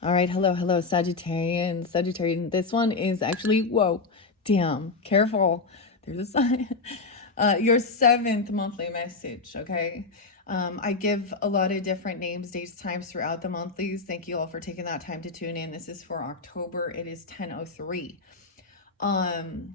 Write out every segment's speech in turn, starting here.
All right, hello, Sagittarian. This one is actually, whoa, damn, careful. There's a sign. Your seventh monthly message, okay? I give a lot of different names, dates, times throughout the monthlies. Thank you all for taking that time to tune in. This is for October. It is 10:03. Um,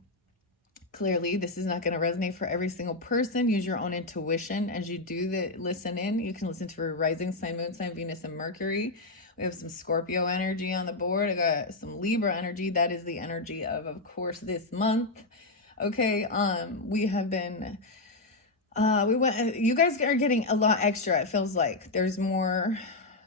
Clearly, this is not going to resonate for every single person. Use your own intuition as you do the listen in. You can listen to your rising sign, moon sign, Venus, and Mercury. We have some Scorpio energy on the board. I got some Libra energy. That is the energy of course, this month. Okay, we have been we went you guys are getting a lot extra. It feels like there's more,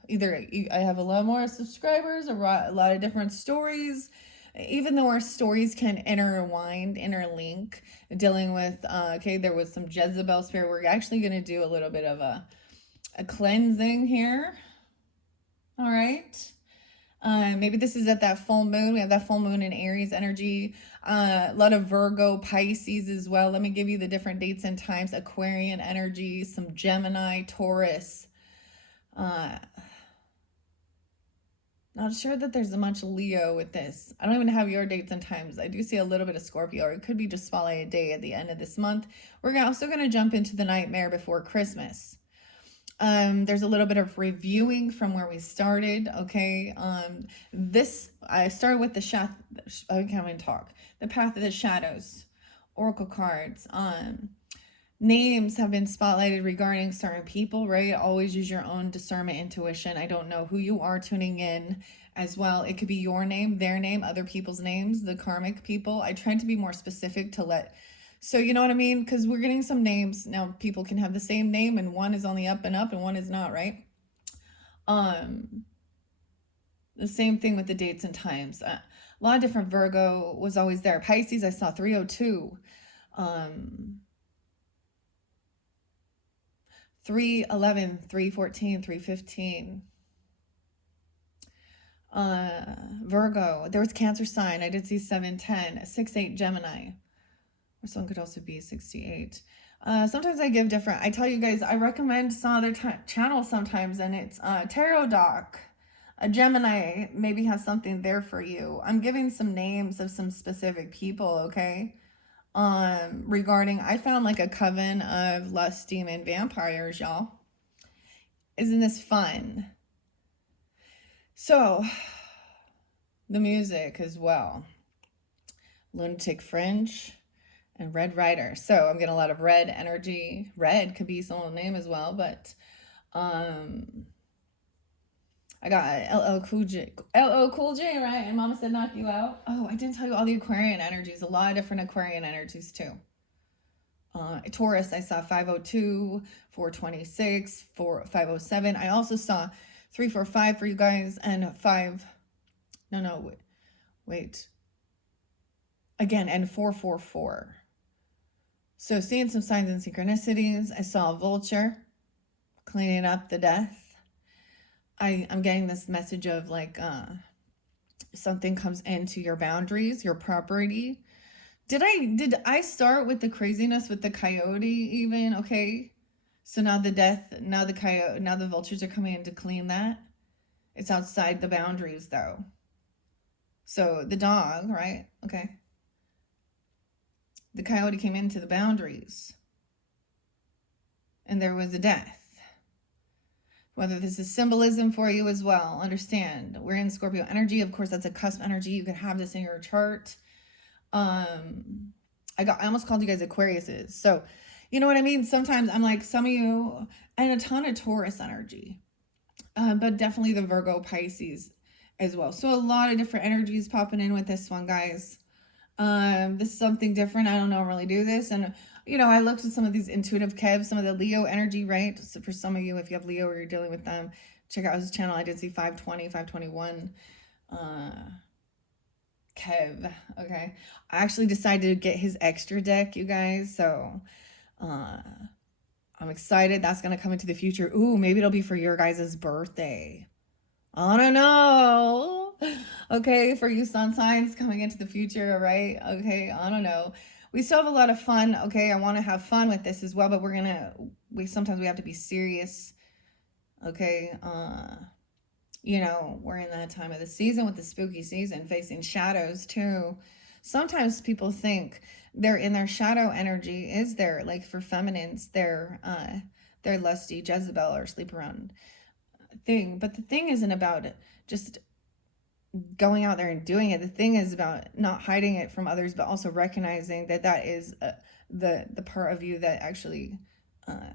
I have a lot more subscribers, a lot of different stories, even though our stories can interlink, dealing with okay, there was some Jezebel spirit. We're actually going to do a little bit of a cleansing here. All right. Maybe this is at that full moon. We have that full moon in Aries energy. A lot of Virgo, Pisces as well. Let me give you the different dates and times. Aquarian energy, some Gemini, Taurus. Not sure that there's much Leo with this. I don't even have your dates and times. I do see a little bit of Scorpio, or it could be just Spotlight Day at the end of this month. We're also going to jump into the Nightmare Before Christmas. There's a little bit of reviewing from where we started. Okay. I started with I can't even talk. The Path of the Shadows, Oracle cards. Names have been spotlighted regarding certain people, right? Always use your own discernment, intuition. I don't know who you are tuning in as well. It could be your name, their name, other people's names, the karmic people. I tried to be more specific so you know what I mean? Because we're getting some names. Now people can have the same name and one is on the up and up and one is not, right? The same thing with the dates and times. A lot of different. Virgo was always there. Pisces, I saw 302. 311, 314, 315. Virgo, there was Cancer sign. I did see 710, 6-8 Gemini. Or someone could also be 68. Sometimes I give different. I tell you guys, I recommend some other channels sometimes, and it's Tarot Doc. A Gemini maybe has something there for you. I'm giving some names of some specific people, okay? Regarding, I found like a coven of lust, demon, vampires, y'all. Isn't this fun? So, the music as well. Lunatic Fringe and Red Rider. So I'm getting a lot of red energy. Red could be someone's name as well, but I got LL Cool J, right? And Mama said knock you out. Oh, I didn't tell you all the Aquarian energies. A lot of different Aquarian energies too. Taurus, I saw 502, 426, 507. I also saw 345 for you guys, and wait. Again, and 444. So seeing some signs and synchronicities. I saw a vulture cleaning up the death. I'm getting this message of like something comes into your boundaries, your property. Did I start with the craziness with the coyote even? Okay. So now the vultures are coming in to clean that. It's outside the boundaries though. So the dog, right? Okay. The coyote came into the boundaries. And there was a death. Whether this is symbolism for you as well, understand we're in Scorpio energy. Of course, that's a cusp energy. You could have this in your chart. I almost called you guys Aquariuses. So, you know what I mean? Sometimes I'm like some of you, and a ton of Taurus energy, but definitely the Virgo, Pisces as well. So a lot of different energies popping in with this one, guys. This is something different. I don't normally do this, and I looked at some of these intuitive Kevs, some of the Leo energy, right? So for some of you, if you have Leo or you're dealing with them, check out his channel. I did see 520, 521. Kev, okay. I actually decided to get his extra deck, you guys. So I'm excited. That's going to come into the future. Ooh, maybe it'll be for your guys' birthday. I don't know. Okay, for you sun signs coming into the future, right? Okay, I don't know. We still have a lot of fun. Okay, I want to have fun with this as well, but sometimes we have to be serious. Okay, You know, we're in that time of the season with the spooky season, facing shadows too. Sometimes people think they're in their shadow energy is there, like for feminines, they're lusty Jezebel or sleep around thing. But the thing isn't about just going out there and doing it. The thing is about not hiding it from others, but also recognizing that that is the part of you that actually uh,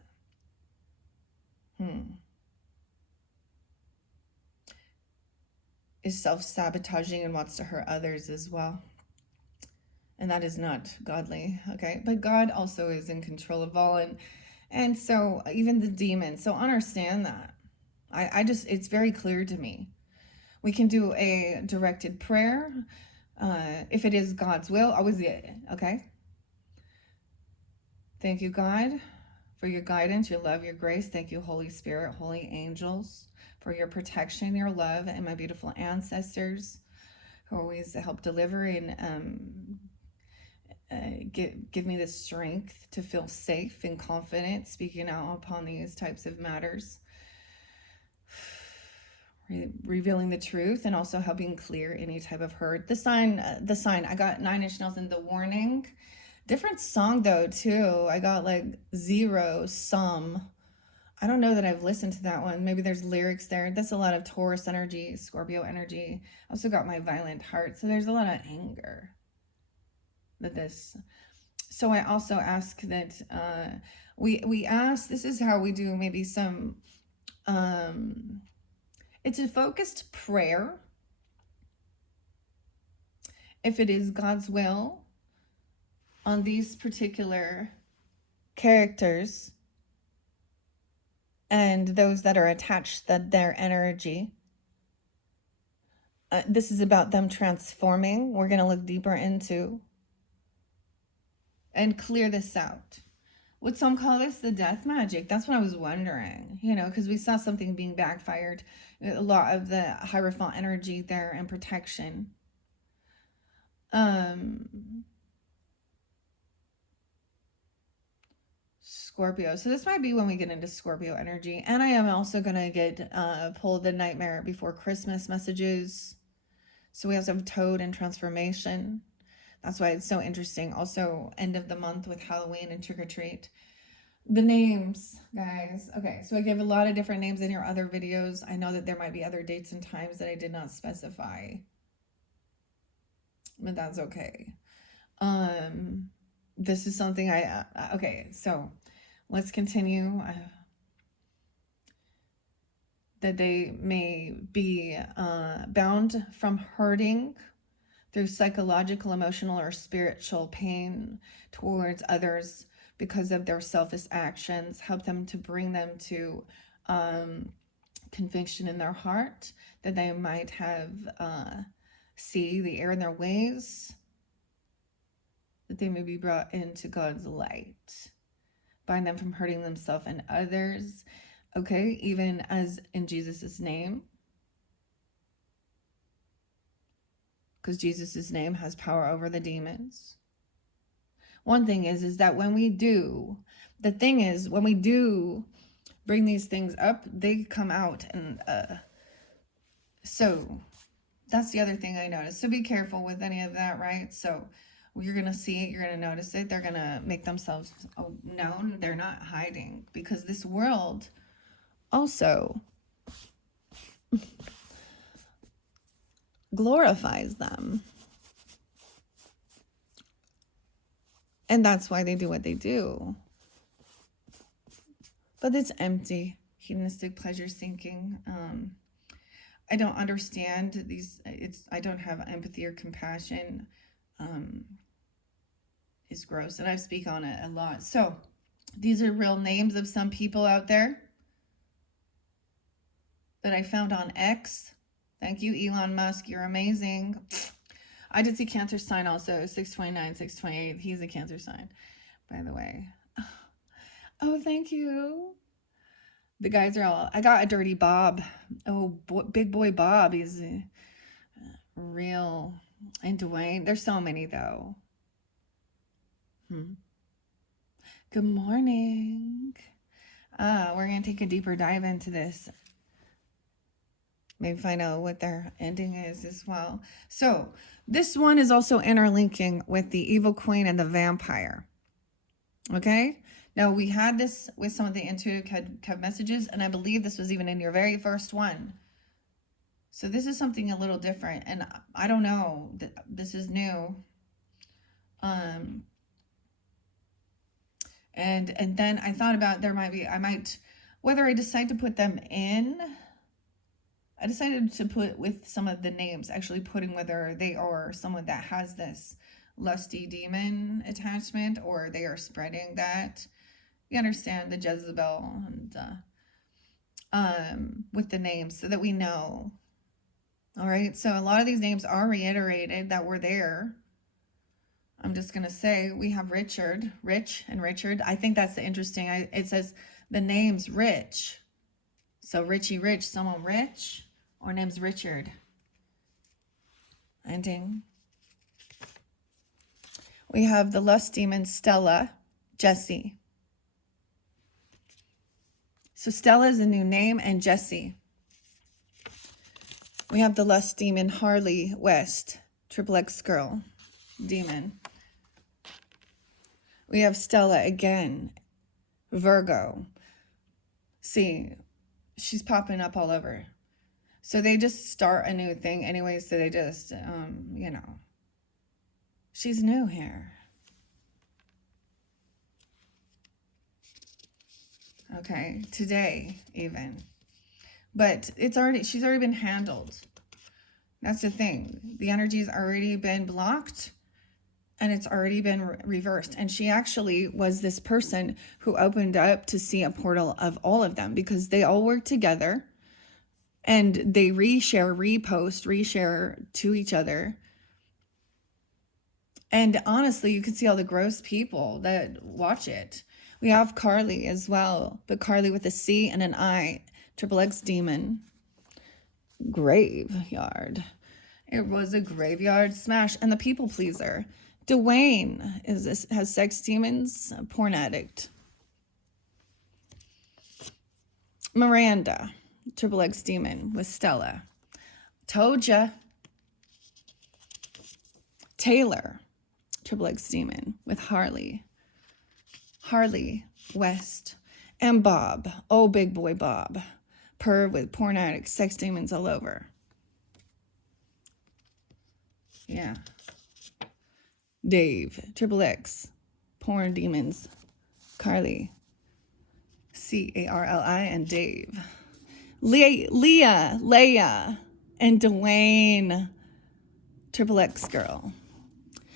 is self-sabotaging and wants to hurt others as well. And that is not godly, okay? But God also is in control of all, and so even the demons. So understand that. I just, it's very clear to me. We can do a directed prayer. If it is God's will, always it, okay? Thank you, God, for your guidance, your love, your grace. Thank you, Holy Spirit, holy angels, for your protection, your love, and my beautiful ancestors who always help deliver and give me the strength to feel safe and confident speaking out upon these types of matters. Revealing the truth and also helping clear any type of hurt. The sign, I got 9 Inch Nails in the warning. Different song though too. I got like zero some. I don't know that I've listened to that one. Maybe there's lyrics there. That's a lot of Taurus energy, Scorpio energy. I also got my violent heart. So there's a lot of anger with this. So I also ask that we ask, this is how we do maybe some it's a focused prayer. If it is God's will on these particular characters and those that are attached, that their energy, this is about them transforming. We're going to look deeper into and clear this out. Would some call this the death magic? That's what I was wondering, you know, because we saw something being backfired. A lot of the Hierophant energy there and protection. Scorpio. So this might be when we get into Scorpio energy. And I am also going to get pull the Nightmare Before Christmas messages. So we also have Toad and Transformation. That's why it's so interesting. Also, end of the month with Halloween and Trick or Treat. The names, guys. Okay, so I gave a lot of different names in your other videos. I know that there might be other dates and times that I did not specify, but that's okay. This is something okay, so let's continue. That they may be bound from hurting through psychological, emotional, or spiritual pain towards others because of their selfish actions. Help them to bring them to conviction in their heart, that they might have see the error in their ways, that they may be brought into God's light. Bind them from hurting themselves and others. Okay, even as in Jesus's name, because Jesus's name has power over the demons. One thing is that when we do, the thing is, when we do bring these things up, they come out. And so that's the other thing I noticed. So be careful with any of that, right? So you're going to see it. You're going to notice it. They're going to make themselves known. They're not hiding, because this world also glorifies them. And that's why they do what they do. But it's empty, hedonistic pleasure seeking. I don't understand these. I don't have empathy or compassion. Is gross, and I speak on it a lot. So these are real names of some people out there that I found on X. Thank you, Elon Musk. You're amazing. I did see Cancer sign also, 629, 628. He's a Cancer sign, by the way. Oh, thank you. The guys are all, I got a Dirty Bob. Oh, Big Boy Bob. He's real. And Dwayne. There's so many, though. Good morning. We're going to take a deeper dive into this. Maybe find out what their ending is as well. So this one is also interlinking with the evil queen and the vampire. Okay. Now we had this with some of the intuitive code messages, and I believe this was even in your very first one. So this is something a little different, and I don't know, this is new. And then I thought about whether I decide to put them in, I decided to put with some of the names, actually putting whether they are someone that has this lusty demon attachment or they are spreading that. You understand the Jezebel and with the names so that we know. All right. So a lot of these names are reiterated that were there. I'm just going to say we have Rich and Richard. I think that's the interesting. It says the name's Rich. So Richie Rich, someone rich, or name's Richard. Ending. We have the lust demon Stella, Jesse. So Stella is a new name, and Jesse. We have the lust demon Harley West, triple X girl, demon. We have Stella again, Virgo. See, she's popping up all over. So they just start a new thing anyway, so they just, she's new here. Okay, today even. But she's already been handled. That's the thing. The energy's already been blocked. And it's already been reversed. And she actually was this person who opened up to see a portal of all of them because they all work together and they reshare to each other. And honestly, you can see all the gross people that watch it. We have Carly as well, but Carly with a C and an I, triple X demon. Graveyard. It was a graveyard smash. And the people pleaser. Dwayne has sex demons, a porn addict. Miranda, triple X demon with Stella. Told ya. Taylor, triple X demon with Harley. Harley West. And Bob, oh big boy Bob. Perv with porn addict, sex demons all over. Yeah. Dave, triple X, porn demons, Carly, Carli, and Dave. Leia, and Dwayne, triple X girl.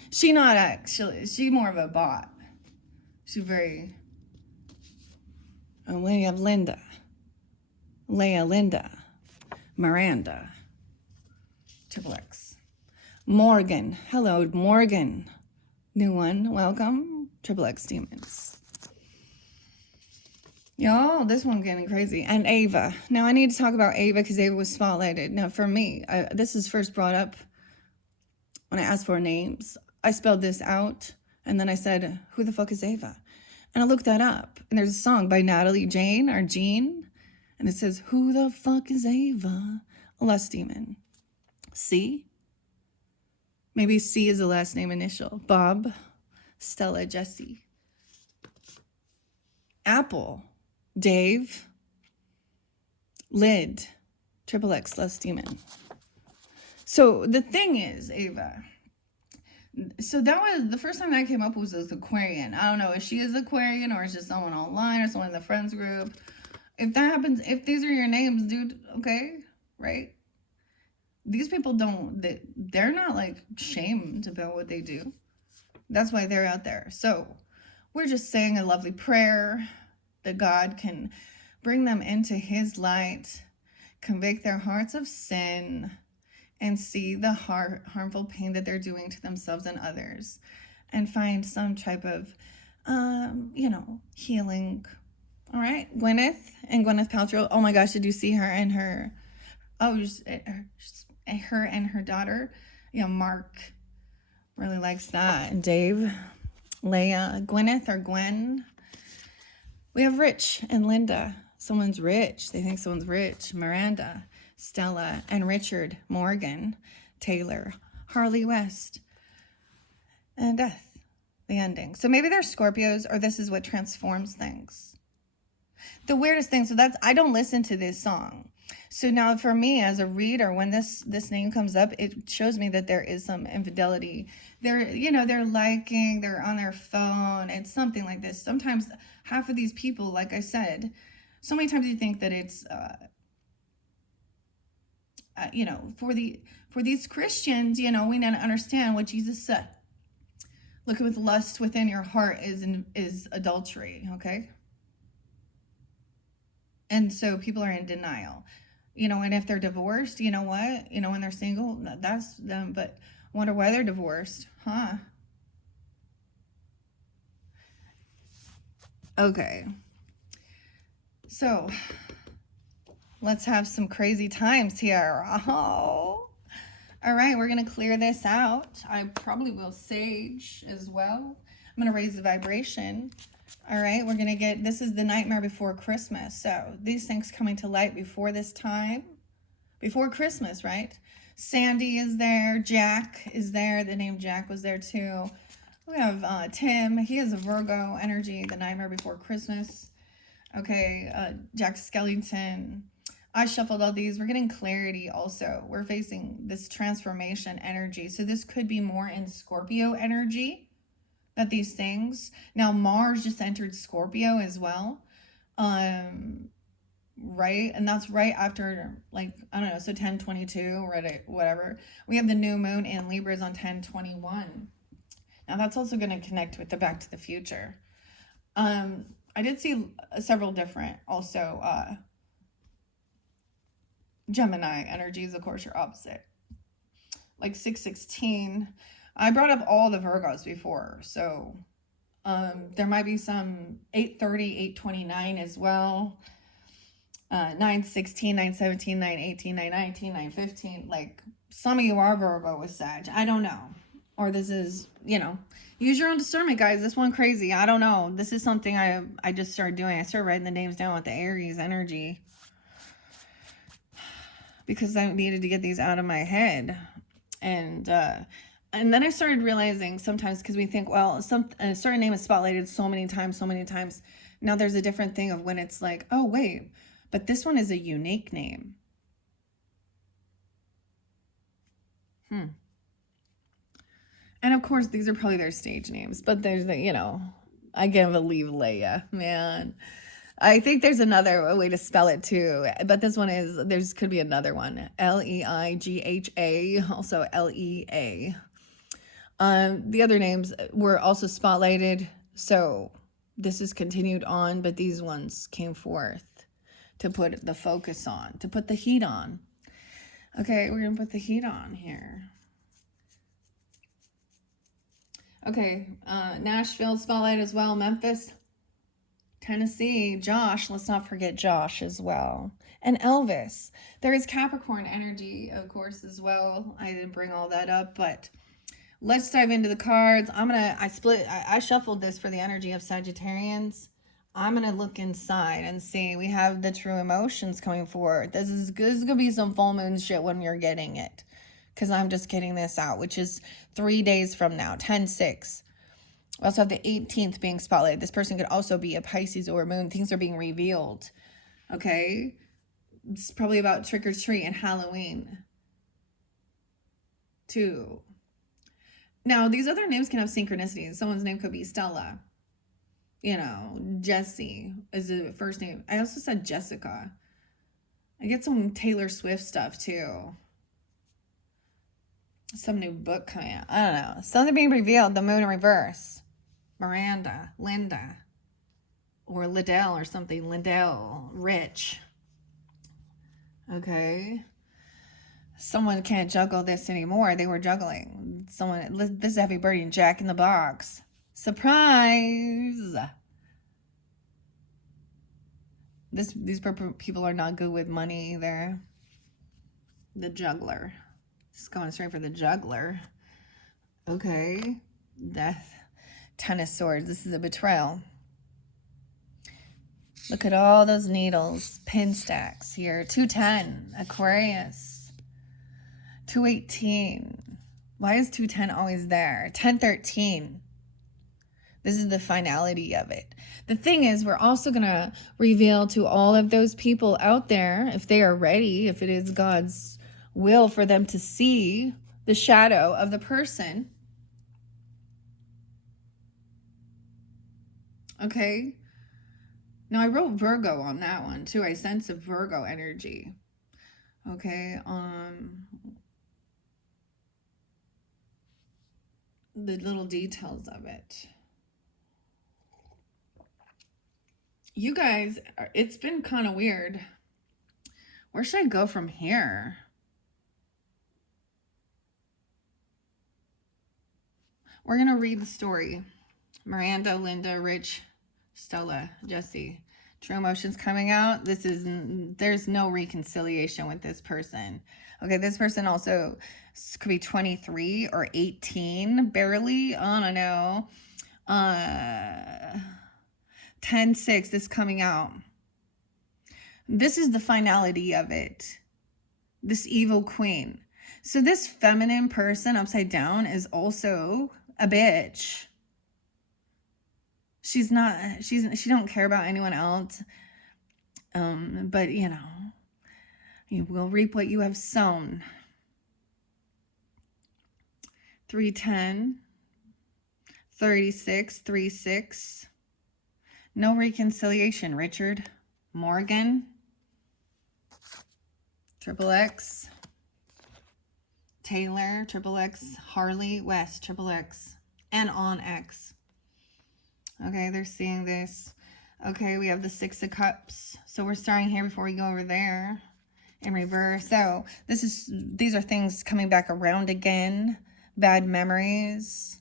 She's more of a bot. She's very, and we have Linda, Linda, Miranda, triple X. Morgan, hello Morgan. New one, welcome. Triple X demons. Y'all, this one's getting crazy. And Ava. Now I need to talk about Ava because Ava was spotlighted. Now for me, this is first brought up when I asked for names. I spelled this out and then I said, who the fuck is Ava? And I looked that up. And there's a song by Natalie Jean. And it says, who the fuck is Ava? A lust demon. C? Maybe C is the last name initial. Bob, Stella, Jesse. Apple, Dave. Lid, triple X, lust demon. So the thing is, Ava. So that was, the first time that came up was as Aquarian. I don't know if she is Aquarian or it's just someone online or someone in the friends group. If that happens, if these are your names, dude, okay, right? These people they're not like shamed about what they do. That's why they're out there. So we're just saying a lovely prayer that God can bring them into his light, convict their hearts of sin, and see the harmful pain that they're doing to themselves and others, and find some type of, healing. All right, Gwyneth Paltrow. Oh my gosh, did you see her and her? Oh, her and her daughter. Mark really likes that. And Dave, Leia, Gwyneth or Gwen. We have Rich and Linda. Someone's rich. They think someone's rich. Miranda. Stella, and Richard, Morgan, Taylor, Harley West, and death, the ending. So maybe they're Scorpios, or this is what transforms things. The weirdest thing, so that's, I don't listen to this song. So now for me as a reader, when this name comes up, it shows me that there is some infidelity. They're, you know, they're liking, they're on their phone. It's something like this. Sometimes half of these people, like I said, so many times you think that it's, you know, for these Christians, you know, we need to understand what Jesus said. Look, with lust within your heart is adultery, okay? And so people are in denial, you know, and if they're divorced, you know what? You know, when they're single, that's them, but I wonder why they're divorced, huh? Okay. So let's have some crazy times here. Oh. All right, we're going to clear this out. I probably will sage as well. I'm going to raise the vibration. All right, we're going to get, this is the nightmare before Christmas. So these things coming to light before this time, before Christmas, right? Sandy is there. Jack is there. The name Jack was there too. We have Tim. He is a Virgo energy, the nightmare before Christmas. Okay, Jack Skellington. I shuffled all these. We're getting clarity also. We're facing this transformation energy. So this could be more in Scorpio energy. That these things. Now Mars just entered Scorpio as well. Right? And that's right after, like, I don't know, so 10/22, right, whatever. We have the new moon in Libras on 10/21. Now that's also going to connect with the Back to the Future. I did see several different also Gemini energies, of course, you're opposite. Like 616. I brought up all the Virgos before, so there might be some 830, 829 as well. 916, 917, 918, 919, 915. Like, some of you are Virgo with Sag. I don't know. Or this is, you know, use your own discernment, guys. This one crazy. I don't know. This is something I just started doing. I started writing the names down with the Aries energy, because I needed to get these out of my head. And then I started realizing sometimes, because we think, well, a certain name is spotlighted so many times. Now there's a different thing of when it's like, oh, wait, but this one is a unique name. And of course, these are probably their stage names, but there's the, you know, I can't believe Leia, man. I think there's another way to spell it too, but this one is, there's could be another one. Leigha, also Lea. The other names were also spotlighted, so this is continued on, but these ones came forth to put the focus on, to put the heat on. Okay, we're gonna put the heat on here. Okay, Nashville spotlight as well, Memphis, Tennessee, Josh, let's not forget Josh as well. And Elvis. There is Capricorn energy, of course, as well. I didn't bring all that up, but let's dive into the cards. I shuffled this for the energy of Sagittarians. I'm going to look inside and see. We have the true emotions coming forward. This is going to be some full moon shit when you're getting it, because I'm just getting this out, which is 3 days from now, 10/6. We also have the 18th being spotlighted. This person could also be a Pisces or a moon. Things are being revealed. Okay? It's probably about trick or treat and Halloween too. Now, these other names can have synchronicities. Someone's name could be Stella. You know, Jessie is the first name. I also said Jessica. I get some Taylor Swift stuff too. Some new book coming out. I don't know. Something being revealed. The moon in reverse. Miranda, Linda, or Liddell or something. Liddell, Rich. Okay. Someone can't juggle this anymore. They were juggling. This is Heavy Birdie and Jack in the Box. Surprise! These people are not good with money either. The juggler. Just going straight for the juggler. Okay. Death. 10 of Swords. This is a betrayal. Look at all those needles, pin stacks here. 210, Aquarius. 218. Why is 210 always there? 1013. This is the finality of it. The thing is, we're also going to reveal to all of those people out there, if they are ready, if it is God's will for them to see the shadow of the person. Okay. Now, I wrote Virgo on that one, too. I sense a Virgo energy. Okay. The little details of it. You guys, it's been kind of weird. Where should I go from here? We're going to read the story. Miranda, Linda, Rich, Stella, Jesse. True emotions coming out. There's no reconciliation with this person. Okay, this person also could be 23 or 18, barely. I don't know. 10-6, this coming out. This is the finality of it. This evil queen. So this feminine person upside down is also a bitch. She don't care about anyone else. But you know, you will reap what you have sown. 310, 36, 36. No reconciliation, Richard. Morgan. Triple X. Taylor, Triple X. Harley, West, Triple X. And on X. Okay, they're seeing this. Okay, we have the Six of Cups. So we're starting here before we go over there in reverse. So these are things coming back around again. Bad memories.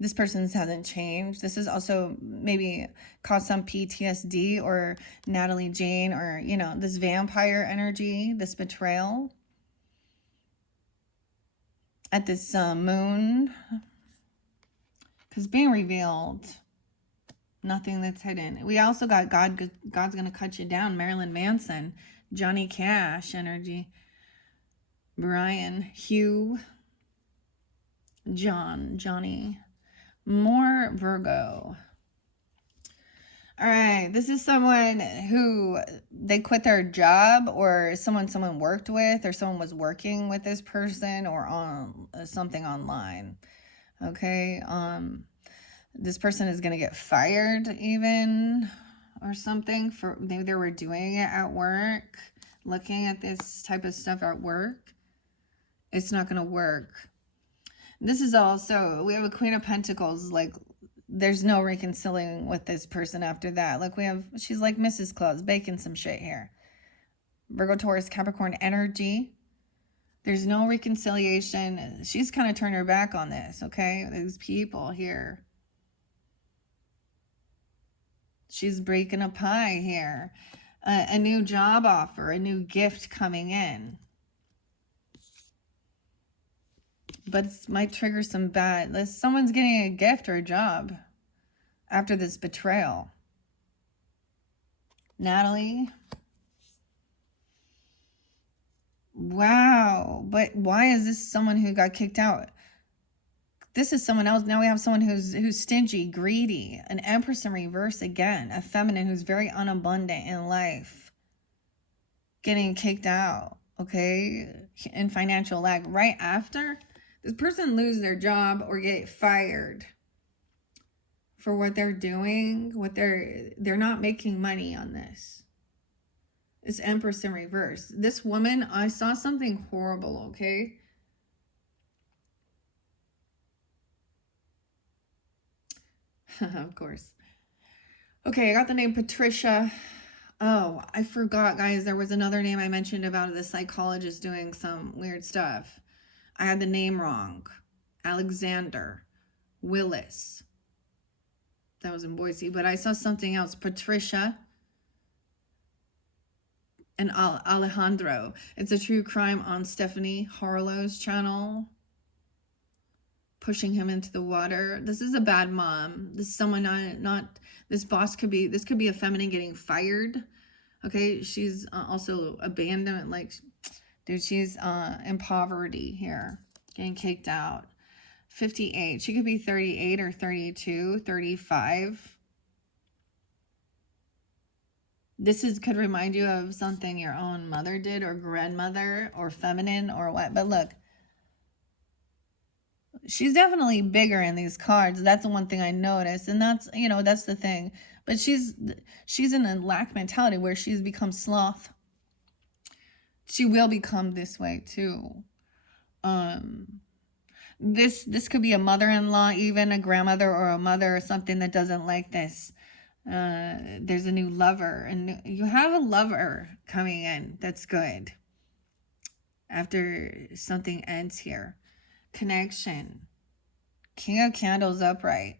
This person hasn't changed. This is also maybe caused some PTSD or Natalie Jane or, you know, this vampire energy, this betrayal. At this moon. Because being revealed, nothing that's hidden. We also got God's going to cut you down. Marilyn Manson, Johnny Cash energy. Brian, Hugh, Johnny. More Virgo. All right, this is someone who they quit their job or someone worked with or someone was working with this person or on something online. Okay, this person is going to get fired even or something for maybe they were doing it at work, looking at this type of stuff at work. It's not going to work. This is also, we have a Queen of Pentacles, like there's no reconciling with this person after that. Like she's like Mrs. Claus, baking some shit here. Virgo, Taurus, Capricorn energy. There's no reconciliation. She's kind of turned her back on this, okay? These people here. She's breaking a pie here. A new job offer, a new gift coming in. But it might trigger some bad. Someone's getting a gift or a job after this betrayal. Natalie. Wow. But why is this someone who got kicked out? This is someone else. Now we have someone who's stingy, greedy, an Empress in reverse again, a feminine who's very unabundant in life, getting kicked out, okay, in financial lack. Right after this person lose their job or get fired for what they're doing, they're not making money on this. It's Empress in reverse. This woman, I saw something horrible, okay? Of course. Okay, I got the name Patricia. Oh, I forgot, guys. There was another name I mentioned about the psychologist doing some weird stuff. I had the name wrong. Alexander Willis. That was in Boise, but I saw something else. Patricia and Alejandro. It's a true crime on Stephanie Harlow's channel. pushing him into the water. This is a bad mom. This is someone not this boss could be, this could be a feminine getting fired. Okay, she's also abandoned, like, dude, she's in poverty here, getting kicked out. 58. She could be 38 or 32, 35. This could remind you of something your own mother did, or grandmother, or feminine, or what. But look, she's definitely bigger in these cards. That's the one thing I noticed. And that's, you know, that's the thing. But she's in a lack mentality where she's become sloth. She will become this way too. This could be a mother-in-law, even a grandmother or a mother or something that doesn't like this. There's a new lover, and you have a lover coming in. That's good. After something ends here. Connection. King of Candles upright.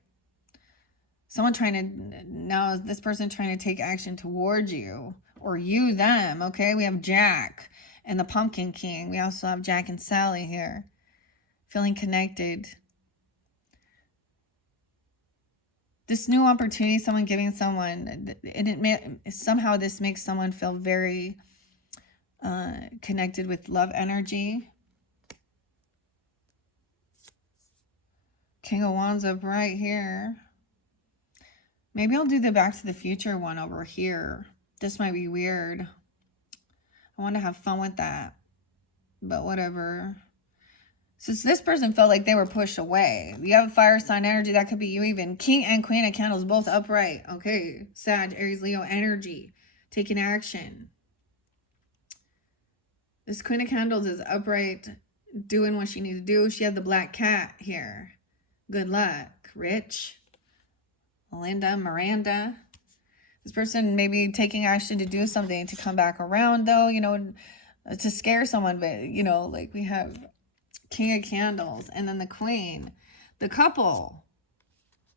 Someone trying to, now this person trying to take action towards you, or you them. Okay, we have Jack and the Pumpkin King. We also have Jack and Sally here. Feeling connected. This new opportunity, someone giving someone, and somehow this makes someone feel very connected with love energy. King of Wands up right here. Maybe I'll do the Back to the Future one over here. This might be weird. I want to have fun with that, but whatever. So this person felt like they were pushed away. You have fire sign energy. That could be you even. King and Queen of Candles both upright. Okay. Sag, Aries, Leo energy. Taking action. This Queen of Candles is upright, doing what she needs to do. She had the black cat here. Good luck. Rich. Melinda, Miranda. This person may be taking action to do something to come back around, though, you know, to scare someone. But, you know, like we have King of Candles, and then the Queen. The couple,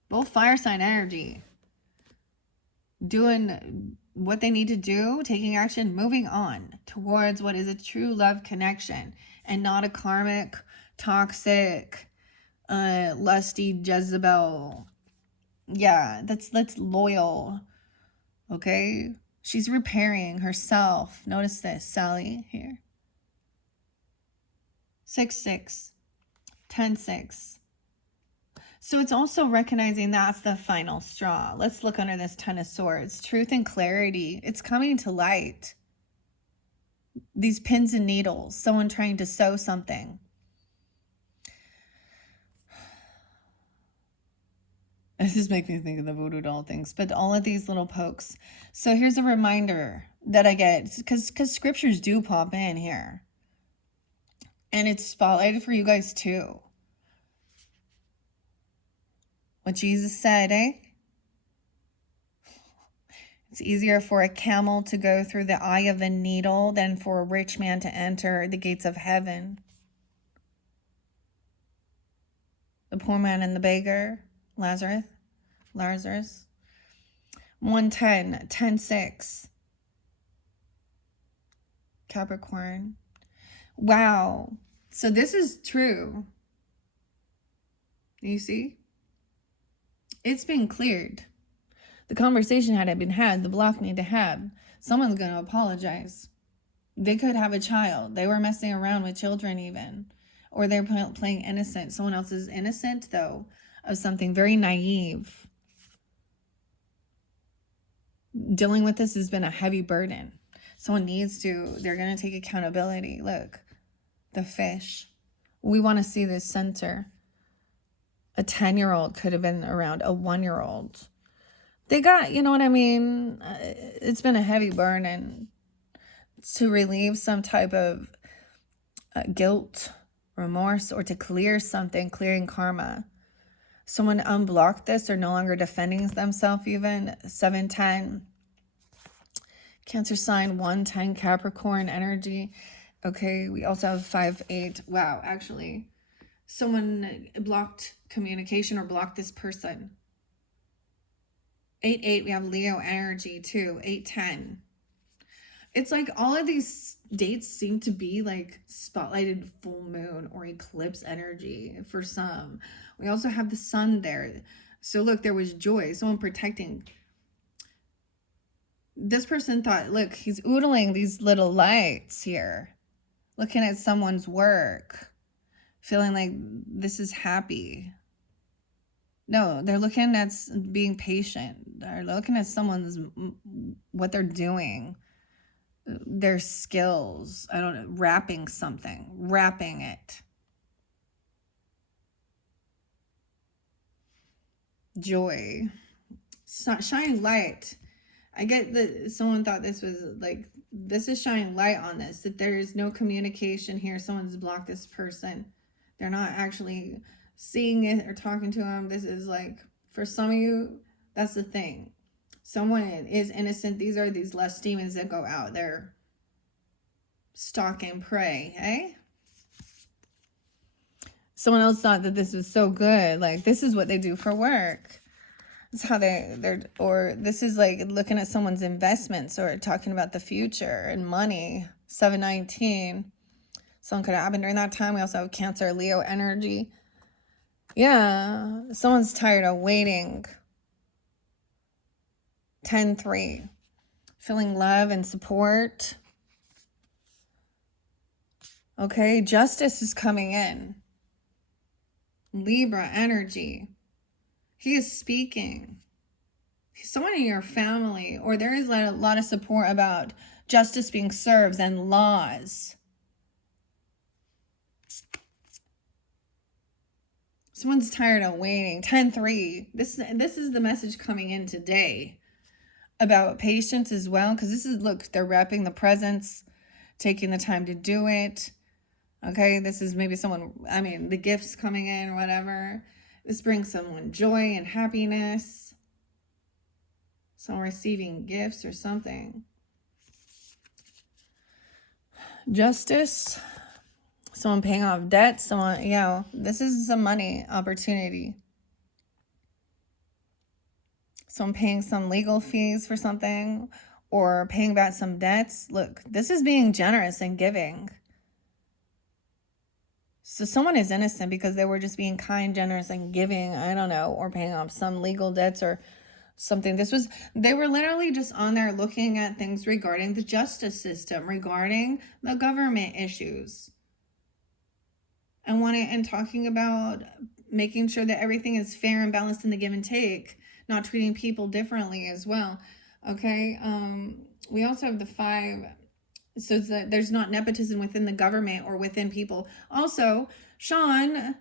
both fire sign energy, doing what they need to do, taking action, moving on towards what is a true love connection, and not a karmic, toxic, lusty Jezebel. Yeah, that's loyal. Okay, she's repairing herself. Notice this, Sally here. 6-6, 10-6. So it's also recognizing that's the final straw. Let's look under this 10 of Swords. Truth and clarity. It's coming to light. These pins and needles. Someone trying to sew something. This just makes me think of the voodoo doll things. But all of these little pokes. So here's a reminder that I get. Because scriptures do pop in here. And it's spotlighted for you guys too. What Jesus said, eh? It's easier for a camel to go through the eye of a needle than for a rich man to enter the gates of heaven. The poor man and the beggar, Lazarus. 110, 10-6. Capricorn. Wow. So this is true. You see? It's been cleared. The conversation hadn't been had. The block need to have. Someone's going to apologize. They could have a child. They were messing around with children even. Or they're playing innocent. Someone else is innocent, though, of something very naive. Dealing with this has been a heavy burden. Someone needs to. They're going to take accountability. Look. The fish. We want to see this center. A 10-year-old could have been around a 1-year-old. They got, you know what I mean? It's been a heavy burden to relieve some type of guilt, remorse, or to clear something, clearing karma. Someone unblocked this. They're no longer defending themselves even. 7-10. Cancer sign, 1-10, Capricorn energy. Okay, we also have 5-8. Wow, actually, someone blocked communication or blocked this person. 8-8, we have Leo energy too. 8-10. It's like all of these dates seem to be like spotlighted full moon or eclipse energy for some. We also have the sun there. So look, there was joy, someone protecting. This person thought, look, he's oodling these little lights here, looking at someone's work, feeling like this is happy. No, they're looking at being patient. They're looking at someone's, what they're doing, their skills. I don't know, wrapping it. Joy, shining light. I get that someone thought this was like, this is shining light on this, that there is no communication here. Someone's blocked this person. They're not actually seeing it or talking to them. This is like, for some of you, that's the thing. Someone is innocent. These are these less demons that go out there stalking prey, eh? Someone else thought that this was so good. Like, this is what they do for work. It's how or this is like looking at someone's investments or talking about the future and money. 719. Something could happen during that time. We also have Cancer, Leo energy. Yeah, someone's tired of waiting. 10-3. Feeling love and support. Okay, justice is coming in. Libra energy. He is speaking. Someone in your family, or there is a lot of support about justice being served and laws. Someone's tired of waiting. 10-3. This is the message coming in today about patience as well, because this is, look, they're wrapping the presents, taking the time to do it. Okay, this is maybe someone, I mean, the gifts coming in or whatever. This brings someone joy and happiness. Someone receiving gifts or something. Justice. Someone paying off debt. Someone, this is some money opportunity. Someone paying some legal fees for something or paying back some debts. Look, this is being generous and giving. So someone is innocent because they were just being kind, generous, and giving, I don't know, or paying off some legal debts or something. They were literally just on there looking at things regarding the justice system, regarding the government issues. And talking about making sure that everything is fair and balanced in the give and take, not treating people differently as well. Okay, we also have the 5. So that there's not nepotism within the government or within people. Also, Sean,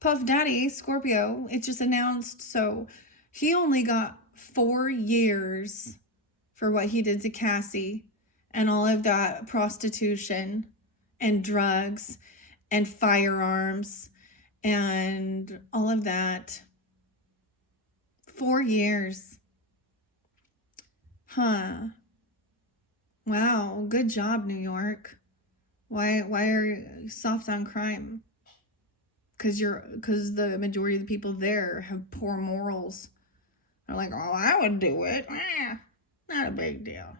Puff Daddy, Scorpio, it just announced. So he only got 4 years for what he did to Cassie and all of that prostitution and drugs and firearms and all of that. 4 years. Huh. Wow, good job, New York. Why are you soft on crime? Because the majority of the people there have poor morals. They're like, oh, I would do it. Not a big deal.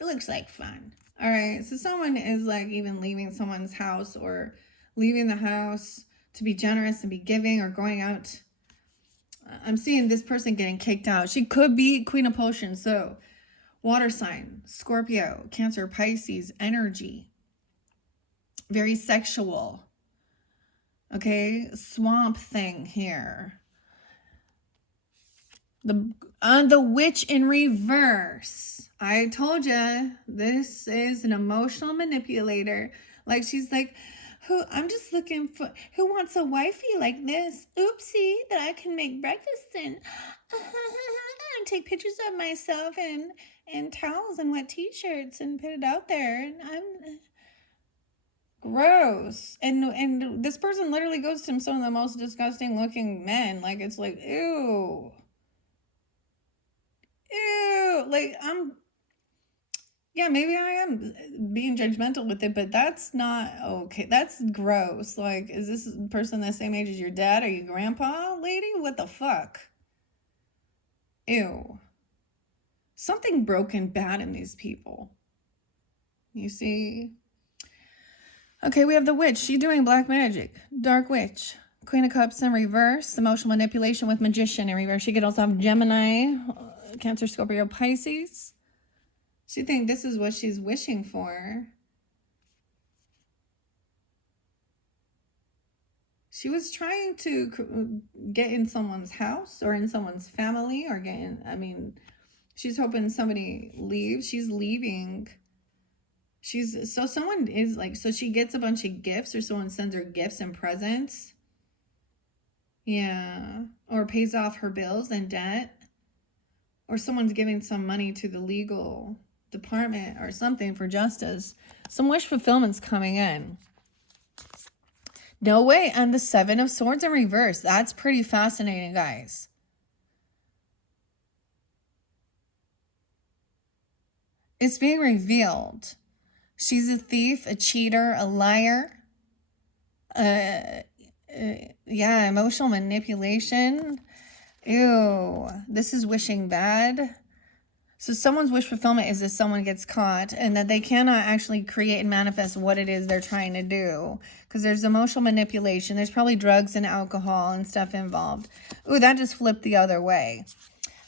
It looks like fun. All right, so someone is like even leaving someone's house or leaving the house to be generous and be giving or going out. I'm seeing this person getting kicked out. She could be Queen of Potions, so water sign, Scorpio, Cancer, Pisces, energy. Very sexual. Okay, swamp thing here. The witch in reverse. I told you, this is an emotional manipulator. Like, she's like, I'm just looking for, who wants a wifey like this? Oopsie, that I can make breakfast in. And take pictures of myself and towels and wet t-shirts and put it out there. And I'm gross. And this person literally goes to some of the most disgusting looking men. Like, it's like, ew. Like, maybe I am being judgmental with it, but that's not okay. That's gross. Like, is this person the same age as your dad or your grandpa, lady? What the fuck? Ew. something broken bad in these people. You see? Okay, we have the witch. She's doing black magic. Dark witch. Queen of Cups in reverse. Emotional manipulation with magician in reverse. She could also have Gemini, Cancer, Scorpio, Pisces. She thinks this is what she's wishing for. She was trying to get in someone's house or in someone's family or get in, I mean, she's hoping somebody leaves. She's leaving. So someone is like, so she gets a bunch of gifts or someone sends her gifts and presents. Yeah. Or pays off her bills and debt. Or someone's giving some money to the legal department or something for justice. Some wish fulfillment's coming in. No way. And the Seven of Swords in reverse. That's pretty fascinating, guys. It's being revealed. She's a thief, a cheater, a liar. Yeah, emotional manipulation. Ew, this is wishing bad. So someone's wish fulfillment is if someone gets caught and that they cannot actually create and manifest what it is they're trying to do. Because there's emotional manipulation. There's probably drugs and alcohol and stuff involved. Ooh, that just flipped the other way.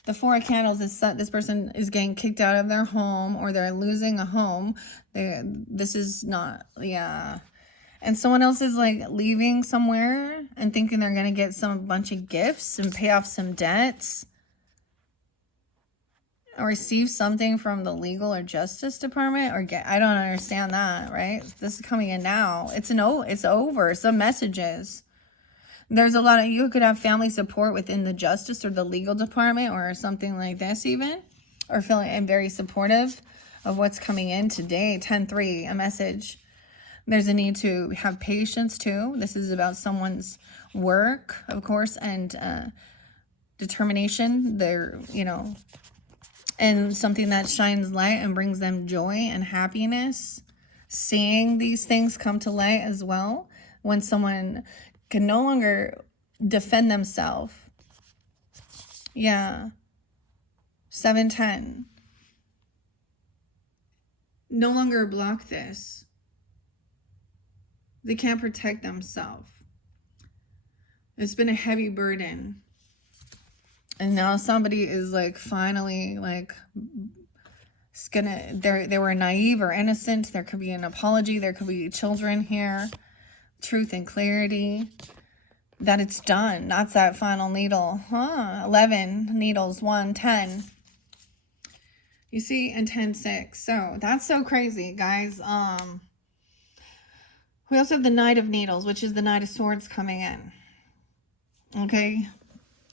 The Four of Candles is this person is getting kicked out of their home or they're losing a home. This is not, yeah. And someone else is like leaving somewhere and thinking they're going to get a bunch of gifts and pay off some debts. Or receive something from the legal or justice department or I don't understand that, right? This is coming in now. It's over. Some messages. There's a lot of, you could have family support within the justice or the legal department or something like this even, or feeling very supportive of what's coming in today. 10-3, a message. There's a need to have patience too. This is about someone's work, of course, and determination. They're, and something that shines light and brings them joy and happiness. Seeing these things come to light as well. When someone can no longer defend themselves. Yeah. 7-10. No longer block this. They can't protect themselves. It's been a heavy burden. And now somebody is like finally like they were naive or innocent. There could be an apology. There could be children here. Truth and clarity. That it's done. That's that final needle. 11 needles. 1, 10. You see? And 10-6. So that's so crazy, guys. We also have the Knight of Needles, which is the Knight of Swords coming in. Okay.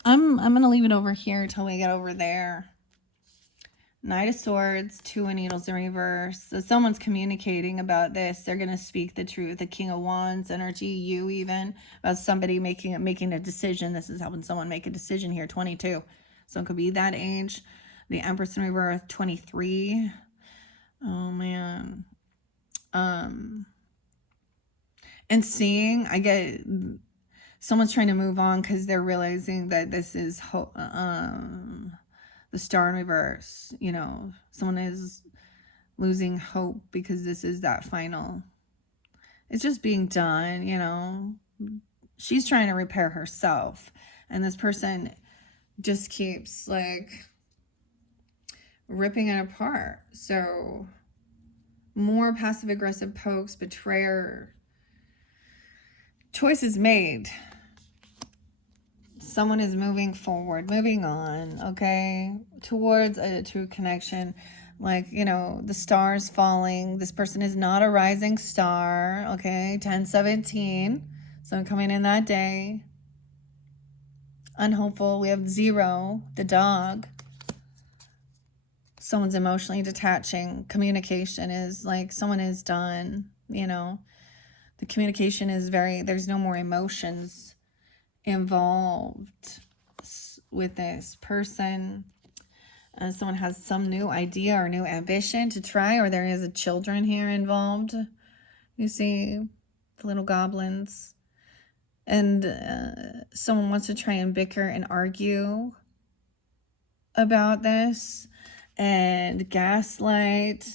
I'm going to leave it over here till we get over there. Knight of Swords, 2 of Needles in reverse. So someone's communicating about this. They're going to speak the truth. The King of Wands energy, you even, about somebody making a decision. This is helping someone make a decision here, 22. So it could be that age. The Empress in reverse, 23. Oh, man. And seeing, I get... Someone's trying to move on because they're realizing that this is the Star in reverse. Someone is losing hope because this is that final. It's just being done, She's trying to repair herself. And this person just keeps, like, ripping it apart. So, more passive-aggressive pokes, betrayer. Choices made. Someone is moving forward, moving on, okay, towards a true connection. Like, the stars falling. This person is not a rising star, okay, 10-17. So I'm coming in that day. Unhopeful. We have 0, the dog. Someone's emotionally detaching. Communication is like someone is done, The communication is there's no more emotions involved with this person. Someone has some new idea or new ambition to try, or there is a children here involved. You see the little goblins. And someone wants to try and bicker and argue about this. and gaslight,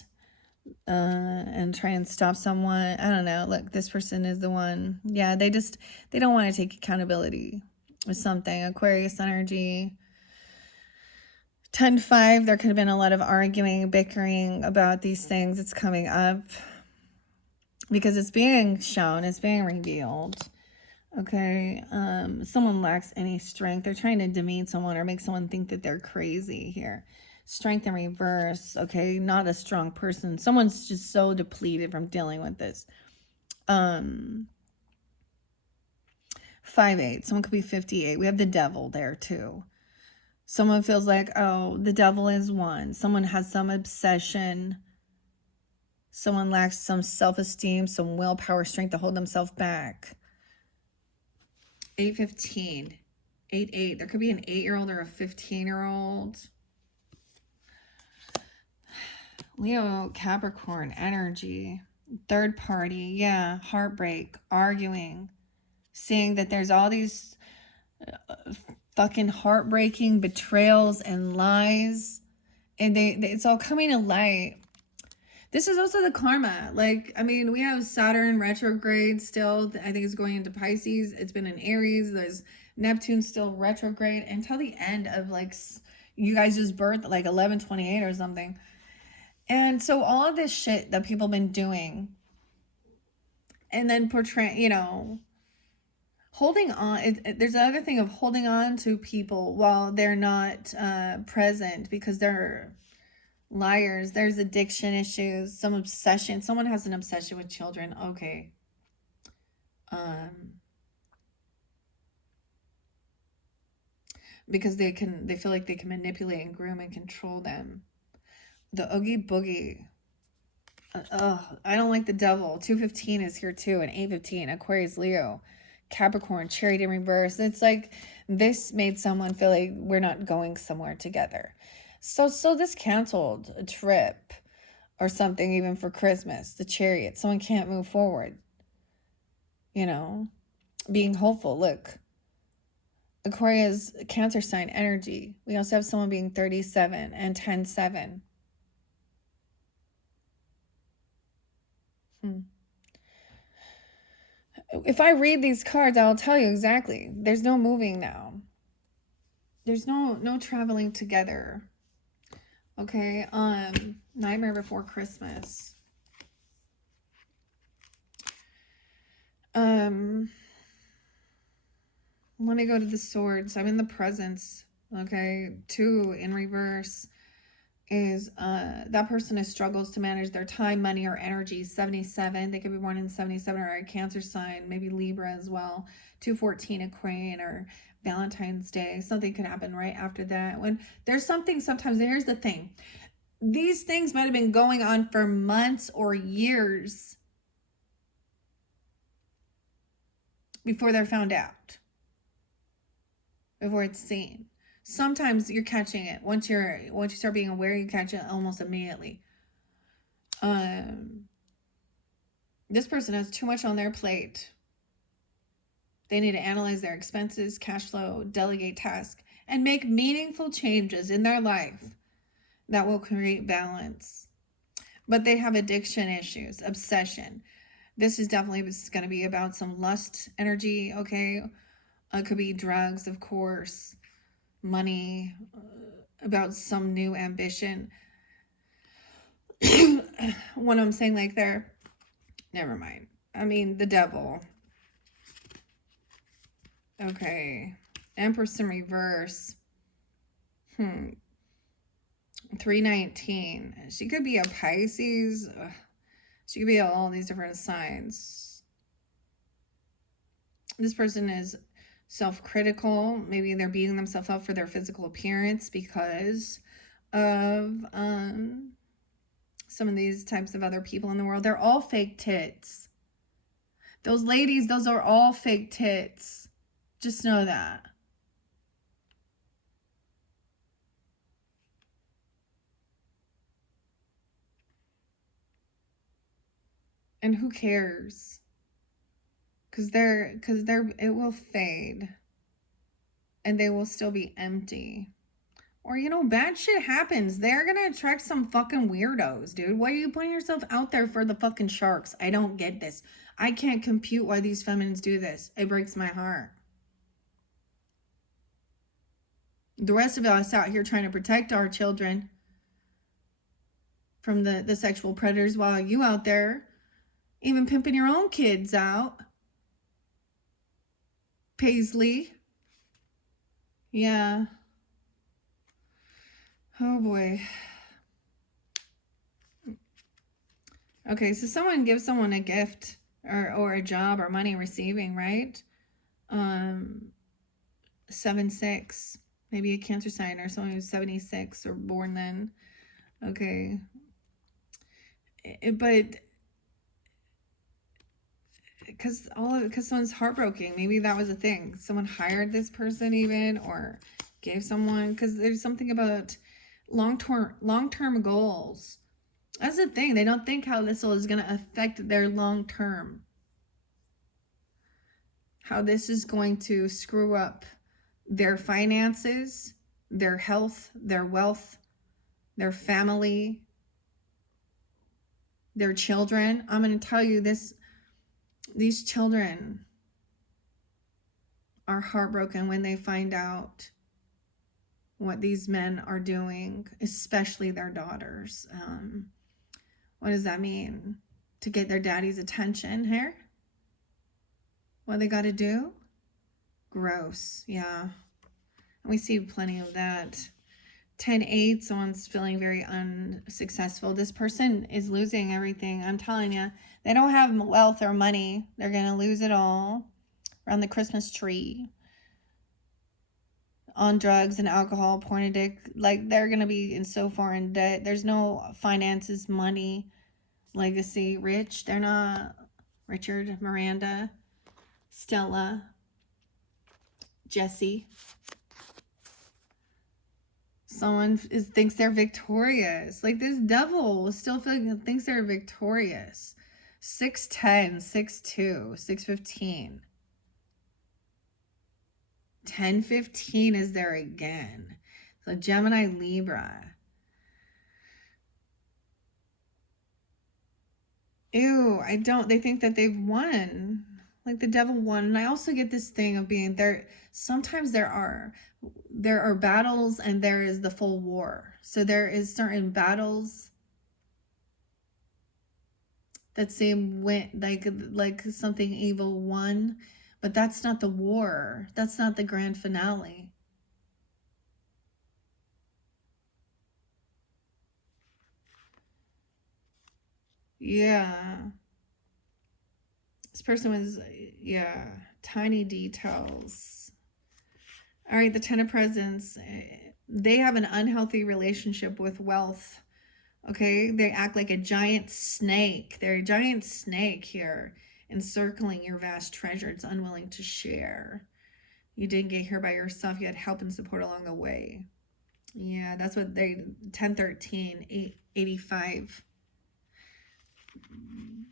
and try and stop someone. I don't know. Look, this person is the one. Yeah, they don't want to take accountability with something. Aquarius energy. 10-5, there could have been a lot of arguing, bickering about these things. It's coming up because it's being shown, it's being revealed. Okay, someone lacks any strength. They're trying to demean someone or make someone think that they're crazy here. Strength in reverse. Okay, not a strong person. Someone's just so depleted from dealing with this. 5-8. Someone could be 58. We have the devil there too. Someone feels like, oh, the devil is one. Someone has some obsession. Someone lacks some self-esteem, some willpower, strength to hold themselves back. 8-15. 8-8. There could be an 8-year-old or a 15-year-old. Leo, Capricorn, energy. Third party. Yeah. Heartbreak. Arguing. Seeing that there's all these fucking heartbreaking betrayals and lies. And it's all coming to light. This is also the karma. Like, I mean, we have Saturn retrograde still. I think it's going into Pisces. It's been in Aries. There's Neptune still retrograde until the end of, like, you guys just birthed like 11/28 or something. And so all of this shit that people have been doing and then portraying, you know, holding on. There's another thing of holding on to people while they're not present because they're liars. There's addiction issues, some obsession. Someone has an obsession with children. Okay. Because they feel like they can manipulate and groom and control them. The Oogie Boogie. I don't like the devil. 2-15 is here too, and 8-15. Aquarius, Leo, Capricorn, Chariot in reverse. It's like this made someone feel like we're not going somewhere together. So this canceled a trip or something, even for Christmas. The Chariot. Someone can't move forward. You know, being hopeful. Look, Aquarius, Cancer sign energy. We also have someone being 37 and 10-7. If I read these cards, I'll tell you exactly. There's no moving now. There's no traveling together. Okay, Nightmare Before Christmas. Let me go to the swords. I'm in the presence. Okay, 2 in reverse is that person struggles to manage their time, money, or energy. 77. They could be born in 77 or a Cancer sign, maybe Libra as well. 2-14, Aquarian, or Valentine's Day. Something could happen right after that. When there's something, sometimes, here's the thing. These things might have been going on for months or years before they're found out, before it's seen. Sometimes you're catching it. Once you start being aware, you catch it almost immediately. This person has too much on their plate. They need to analyze their expenses, cash flow, delegate tasks, and make meaningful changes in their life that will create balance. But they have addiction issues, obsession. This is definitely going to be about some lust energy, okay? It could be drugs, of course, money, about some new ambition. What I'm saying, like, there, never mind. I mean, the devil. Okay, Empress in reverse. 3-19. She could be a Pisces. She could be all these different signs. This person is self-critical. Maybe they're beating themselves up for their physical appearance because of some of these types of other people in the world. They're all fake tits. Those ladies, those are all fake tits. Just know that. And who cares? Because it will fade. And they will still be empty. Or, you know, bad shit happens. They're gonna attract some fucking weirdos, dude. Why are you putting yourself out there for the fucking sharks? I don't get this. I can't compute why these feminines do this. It breaks my heart. The rest of us out here trying to protect our children from the sexual predators, while you out there even pimping your own kids out. Paisley. Yeah. Oh boy. Okay, so someone gives someone a gift or a job or money receiving, right? 7-6. Maybe a Cancer sign or someone who's 76 or born then. Okay. But because someone's heartbroken, maybe that was a thing. Someone hired this person even, or gave someone, because there's something about long-term goals. That's the thing. They don't think how this is going to affect their long-term. How this is going to screw up their finances, their health, their wealth, their family, their children. I'm going to tell you this. These children are heartbroken when they find out what these men are doing, especially their daughters. What does that mean? To get their daddy's attention here? What they got to do? Gross. Yeah. And we see plenty of that. 10-8, someone's feeling very unsuccessful. This person is losing everything. I'm telling you, they don't have wealth or money. They're going to lose it all around the Christmas tree. On drugs and alcohol, porn addict. Like, they're going to be so far in debt. There's no finances, money, legacy, rich. They're not. Richard, Miranda, Stella, Jesse. Someone thinks they're victorious. Like, this devil still thinks they're victorious. 6'10", 6'2", 6'15". 10-15 is there again. So Gemini, Libra. Ew, they think that they've won. Like the devil won. And I also get this thing of being there. Sometimes there are battles and there is the full war. So there is certain battles that seem went like something evil won. But that's not the war. That's not the grand finale. Yeah. This person was, yeah, tiny details. All right, the Ten of Presents. They have an unhealthy relationship with wealth. Okay, they act like a giant snake. They're a giant snake here, encircling your vast treasure. It's unwilling to share. You didn't get here by yourself. You had help and support along the way. Yeah, that's what 10-13, 85.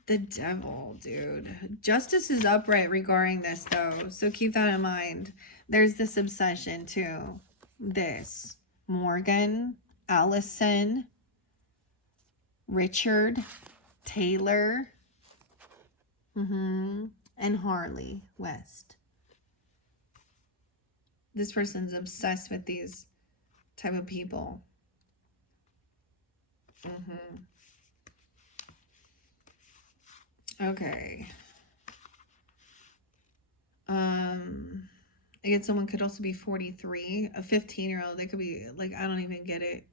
The devil, dude. Justice is upright regarding this, though. So keep that in mind. There's this obsession, too. This. Morgan, Allison, Richard, Taylor, and Harley West. This person's obsessed with these type of people. Okay. Again, someone could also be 43, a 15-year-old. They could be like, I don't even get it.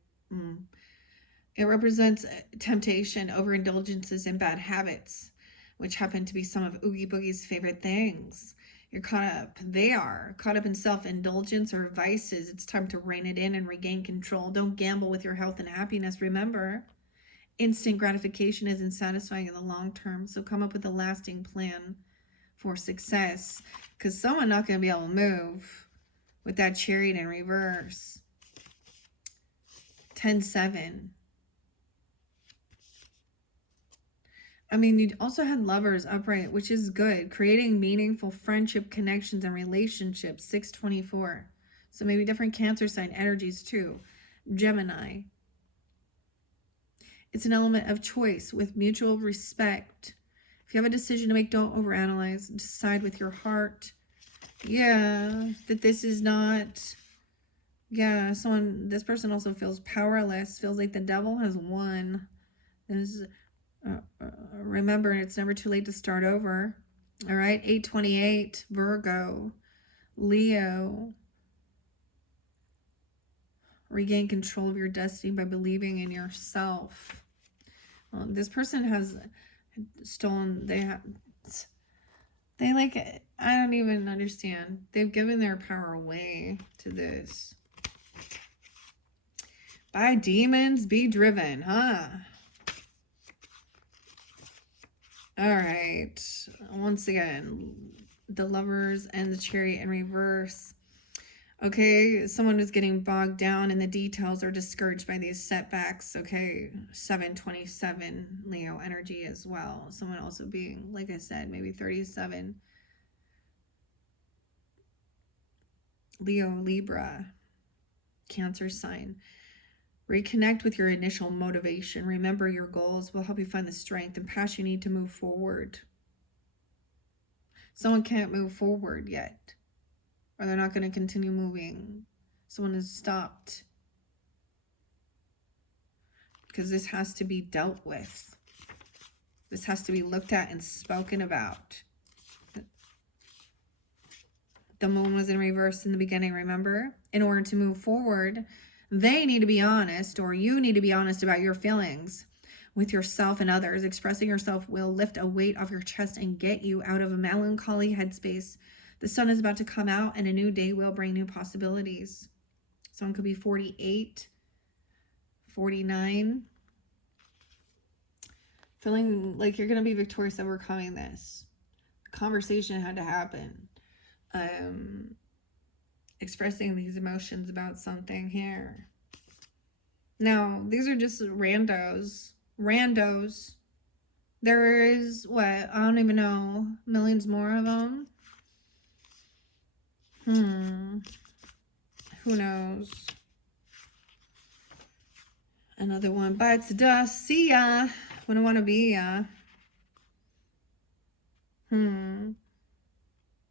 It represents temptation, overindulgences, and bad habits, which happen to be some of Oogie Boogie's favorite things. They are caught up in self-indulgence or vices. It's time to rein it in and regain control. Don't gamble with your health and happiness. Remember, instant gratification isn't satisfying in the long term. So come up with a lasting plan for success, because someone's not going to be able to move with that Chariot in reverse. 10-7. I mean, you also had Lovers upright, which is good. Creating meaningful friendship connections and relationships. 6-24. So maybe different Cancer sign energies too. Gemini. It's an element of choice with mutual respect. If you have a decision to make, don't overanalyze. Decide with your heart. Yeah, that this is not... Yeah, this person also feels powerless, feels like the devil has won. Remember, it's never too late to start over. All right, 828, Virgo, Leo. Regain control of your destiny by believing in yourself. This person has stolen, they like, I don't even understand. They've given their power away to this. By demons, be driven, huh? All right. Once again, the Lovers and the Chariot in reverse. Okay, someone is getting bogged down in the details or discouraged by these setbacks. Okay, 727 Leo energy as well. Someone also being, like I said, maybe 37. Leo, Libra, Cancer sign. Reconnect with your initial motivation. Remember, your goals will help you find the strength and passion you need to move forward. Someone can't move forward yet, or they're not going to continue moving. Someone has stopped, because this has to be dealt with. This has to be looked at and spoken about. The moon was in reverse in the beginning, remember? In order to move forward, they need to be honest, or you need to be honest about your feelings with yourself and others. Expressing yourself will lift a weight off your chest and get you out of a melancholy headspace. The sun is about to come out and a new day will bring new possibilities. Someone could be 48, 49. Feeling like you're going to be victorious, overcoming this. The conversation had to happen. Expressing these emotions about something here. Now, these are just randos. There is, what, I don't even know, millions more of them. Who knows? Another one bites the dust. See ya. Wouldn't want to be ya.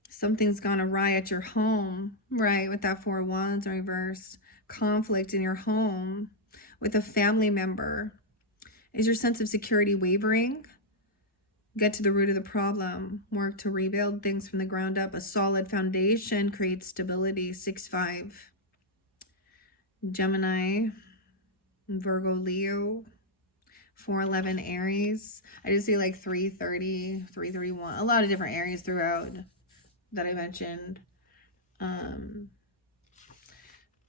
Something's gone awry at your home, right? With that 4 wands in reverse. Conflict in your home with a family member. Is your sense of security wavering? Get to the root of the problem. Work to rebuild things from the ground up. A solid foundation creates stability. 6-5. Gemini, Virgo, Leo. 411 Aries. I just see like 330, 331. A lot of different Aries throughout that I mentioned.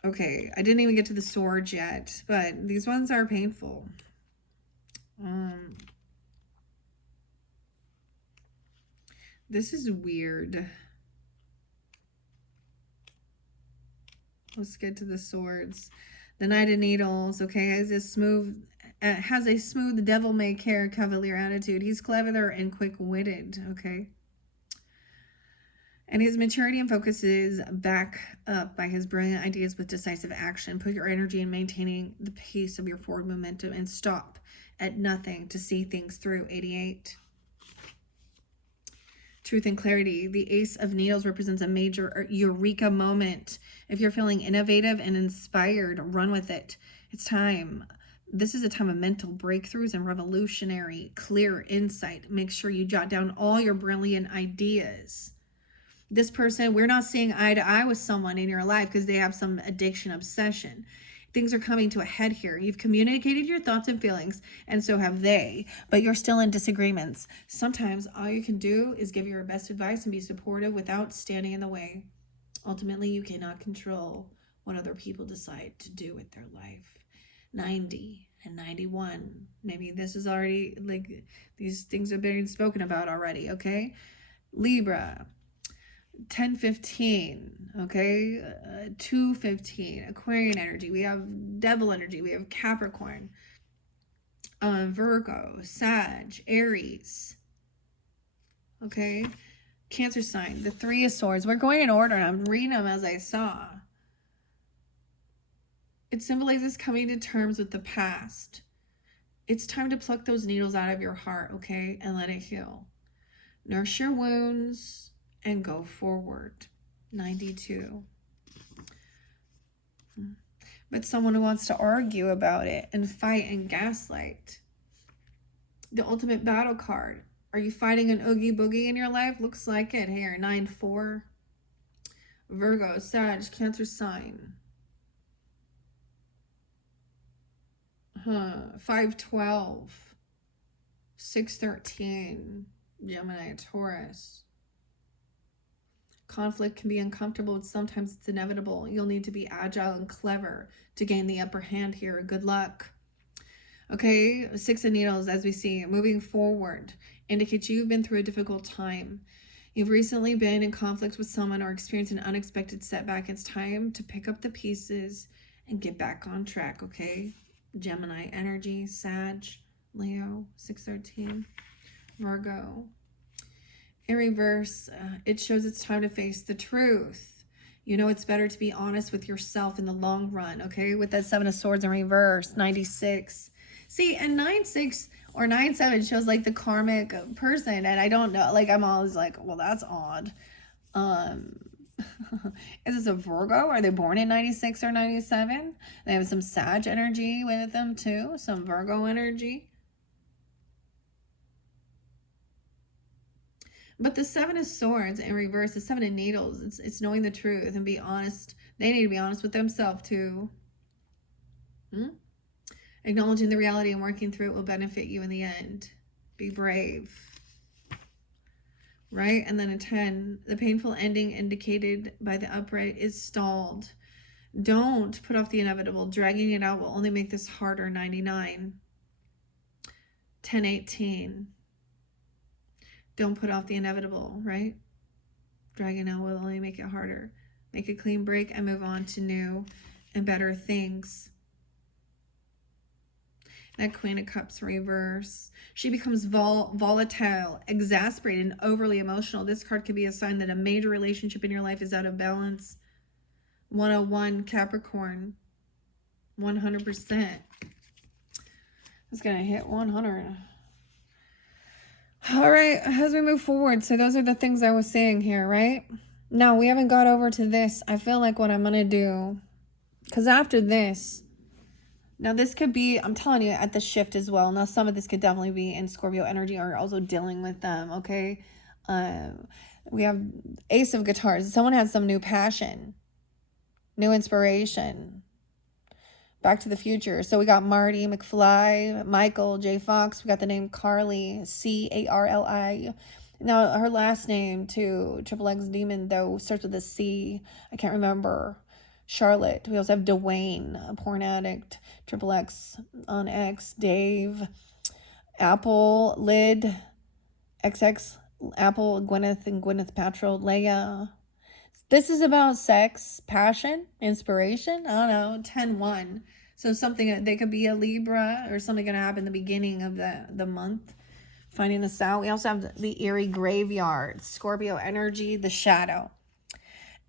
Okay, I didn't even get to the swords yet, but these ones are painful. This is weird. Let's get to the swords. The Knight of Needles, okay, has a smooth devil-may-care cavalier attitude. He's clever and quick-witted, okay? And his maturity and focus is back up by his brilliant ideas with decisive action. Put your energy in maintaining the pace of your forward momentum and stop at nothing to see things through. 88. Truth and clarity. The Ace of Needles represents a major eureka moment. If you're feeling innovative and inspired, run with it. It's time. This is a time of mental breakthroughs and revolutionary, clear insight. Make sure you jot down all your brilliant ideas. This person, we're not seeing eye to eye with someone in your life because they have some addiction, obsession. Things are coming to a head here. You've communicated your thoughts and feelings, and so have they, but you're still in disagreements. Sometimes all you can do is give your best advice and be supportive without standing in the way. Ultimately, you cannot control what other people decide to do with their life. 90 and 91. Maybe this is already, like, these things have been spoken about already, okay? Libra. 10-15, okay? 2-15, Aquarian energy. We have Devil energy. We have Capricorn, Virgo, Sag, Aries, okay? Cancer sign, the 3 of Swords. We're going in order, and I'm reading them as I saw. It symbolizes coming to terms with the past. It's time to pluck those needles out of your heart, okay, and let it heal. Nurse your wounds and go forward. 92. But someone who wants to argue about it and fight and gaslight. The ultimate battle card. Are you fighting an oogie boogie in your life? Looks like it here. 9-4. Virgo, Sag, Cancer sign. 5-12. 6-13. Gemini, Taurus. Conflict can be uncomfortable, but sometimes it's inevitable. You'll need to be agile and clever to gain the upper hand here. Good luck. Okay, 6 of Needles, as we see, moving forward, indicates you've been through a difficult time. You've recently been in conflict with someone or experienced an unexpected setback. It's time to pick up the pieces and get back on track, okay? Gemini energy, Sag, Leo, 6-13, Virgo. In reverse, it shows it's time to face the truth. You know it's better to be honest with yourself in the long run, okay? With that 7 of Swords in reverse, 96. See, and 9-6 or 9-7 shows like the karmic person, and I don't know, like I'm always like, well, that's odd. Is this a Virgo? Are they born in 96 or 97? They have some Sag energy with them too, some Virgo energy. But the 7 of Swords in reverse, the 7 of Needles, it's knowing the truth and be honest. They need to be honest with themselves too. Acknowledging the reality and working through it will benefit you in the end. Be brave. Right? And then a 10, the painful ending indicated by the upright is stalled. Don't put off the inevitable. Dragging it out will only make this harder. 99. 10-18. Don't put off the inevitable, right? Dragging out will only make it harder. Make a clean break and move on to new and better things. That Queen of Cups reverse. She becomes volatile, exasperated, and overly emotional. This card could be a sign that a major relationship in your life is out of balance. 101 Capricorn. 100%. It's going to hit 100. All right, as we move forward, so those are the things I was saying here, right? Now, we haven't got over to this. I feel like what I'm going to do, because after this, now this could be, I'm telling you, at the shift as well. Now, some of this could definitely be in Scorpio energy or also dealing with them, okay? We have Ace of Guitars. Someone has some new passion, new inspiration. Back to the Future. So we got Marty McFly, Michael J. Fox. We got the name Carly, C-A-R-L-I. Now, her last name, too, Triple X Demon, though, starts with a C. I can't remember. Charlotte. We also have Dwayne, a porn addict. Triple X on X. Dave. Apple, Lid. XX, Apple, Gwyneth and Gwyneth Paltrow. Leia. This is about sex, passion, inspiration. I don't know, 10-1. So something, they could be a Libra or something going to happen in the beginning of the month. Finding this out. We also have the Eerie Graveyard, Scorpio energy, the shadow.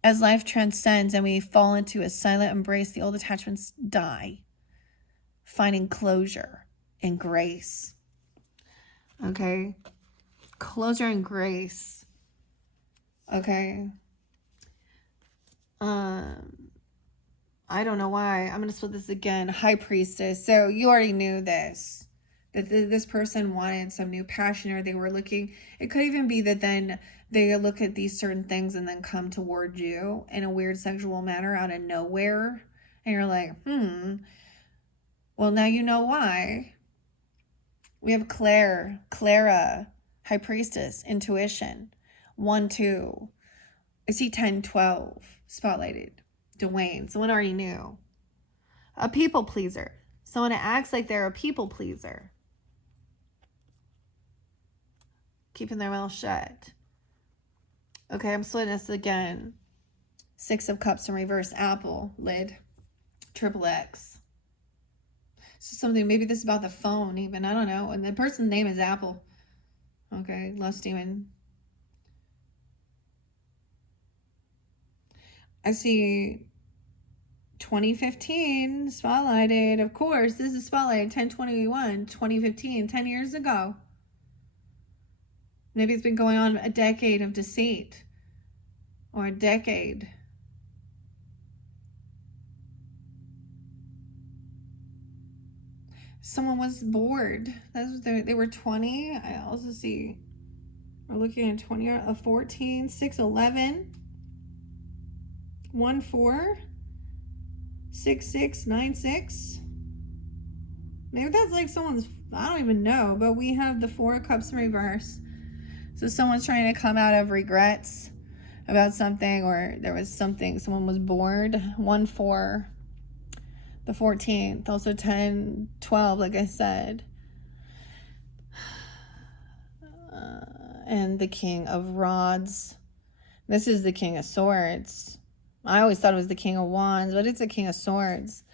As life transcends and we fall into a silent embrace, the old attachments die. Finding closure and grace. Okay? Closure and grace. Okay? I don't know why. I'm going to split this again. High Priestess. So you already knew this. That this person wanted some new passion, or they were looking. It could even be that then they look at these certain things and then come toward you in a weird sexual manner out of nowhere. And you're like, well, now you know why. We have Clara, High Priestess, Intuition. 1-2. I see 10-12 spotlighted. Dwayne, someone already knew. A people pleaser. Someone that acts like they're a people pleaser. Keeping their mouth shut. Okay, I'm splitting this again. 6 of Cups in reverse. Apple, Lid. Triple X. So something, maybe this is about the phone even. I don't know. And the person's name is Apple. Okay, Lust Demon. I see 2015, spotlighted. Of course, this is spotlighted 10/21, 2015, 10 years ago. Maybe it's been going on a decade of deceit. Or a decade. Someone was bored. They were 20. I also see we're looking at 20, a 14, 6, 11, 1, 4, 6, 6, 9, 6. Maybe that's like someone's, I don't even know, but we have the 4 of Cups in reverse. So someone's trying to come out of regrets about something, or there was something, someone was bored. 1, 4, the 14th, also 10, 12, like I said. And the King of Rods. This is the King of Swords. I always thought it was the King of Wands, but it's a King of Swords.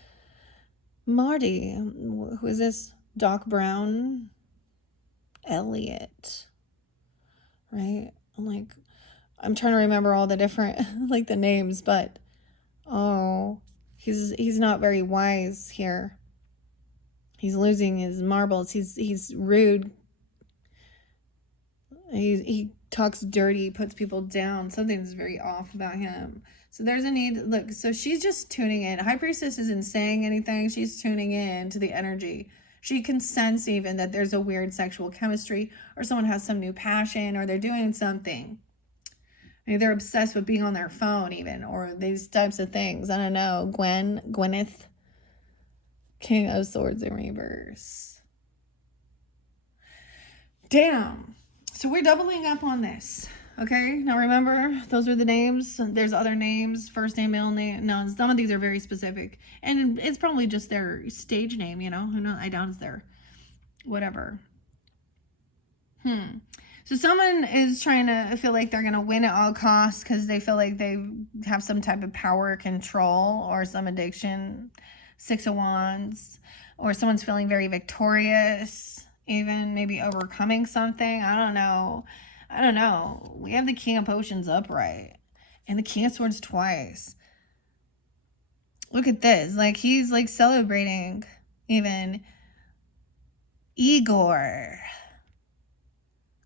Marty. Who is this? Doc Brown. Elliot. Right? I'm trying to remember all the different, like the names, but, oh, he's not very wise here. He's losing his marbles. He's rude. He talks dirty, puts people down. Something's very off about him. So there's a need. Look, so she's just tuning in. High Priestess isn't saying anything. She's tuning in to the energy. She can sense even that there's a weird sexual chemistry, or someone has some new passion, or they're doing something. Maybe they're obsessed with being on their phone even, or these types of things. I don't know. Gwyneth. King of Swords in reverse. Damn. So we're doubling up on this. Okay, now remember, those are the names. There's other names, first name, middle name. No, some of these are very specific. And it's probably just their stage name, you know? I doubt it's their whatever. So someone is trying to feel like they're going to win at all costs because they feel like they have some type of power, control, or some addiction. 6 of Wands. Or someone's feeling very victorious. Even maybe overcoming something. I don't know. We have the King of Potions upright. And the King of Swords twice. Look at this. Like, he's like celebrating even. Igor.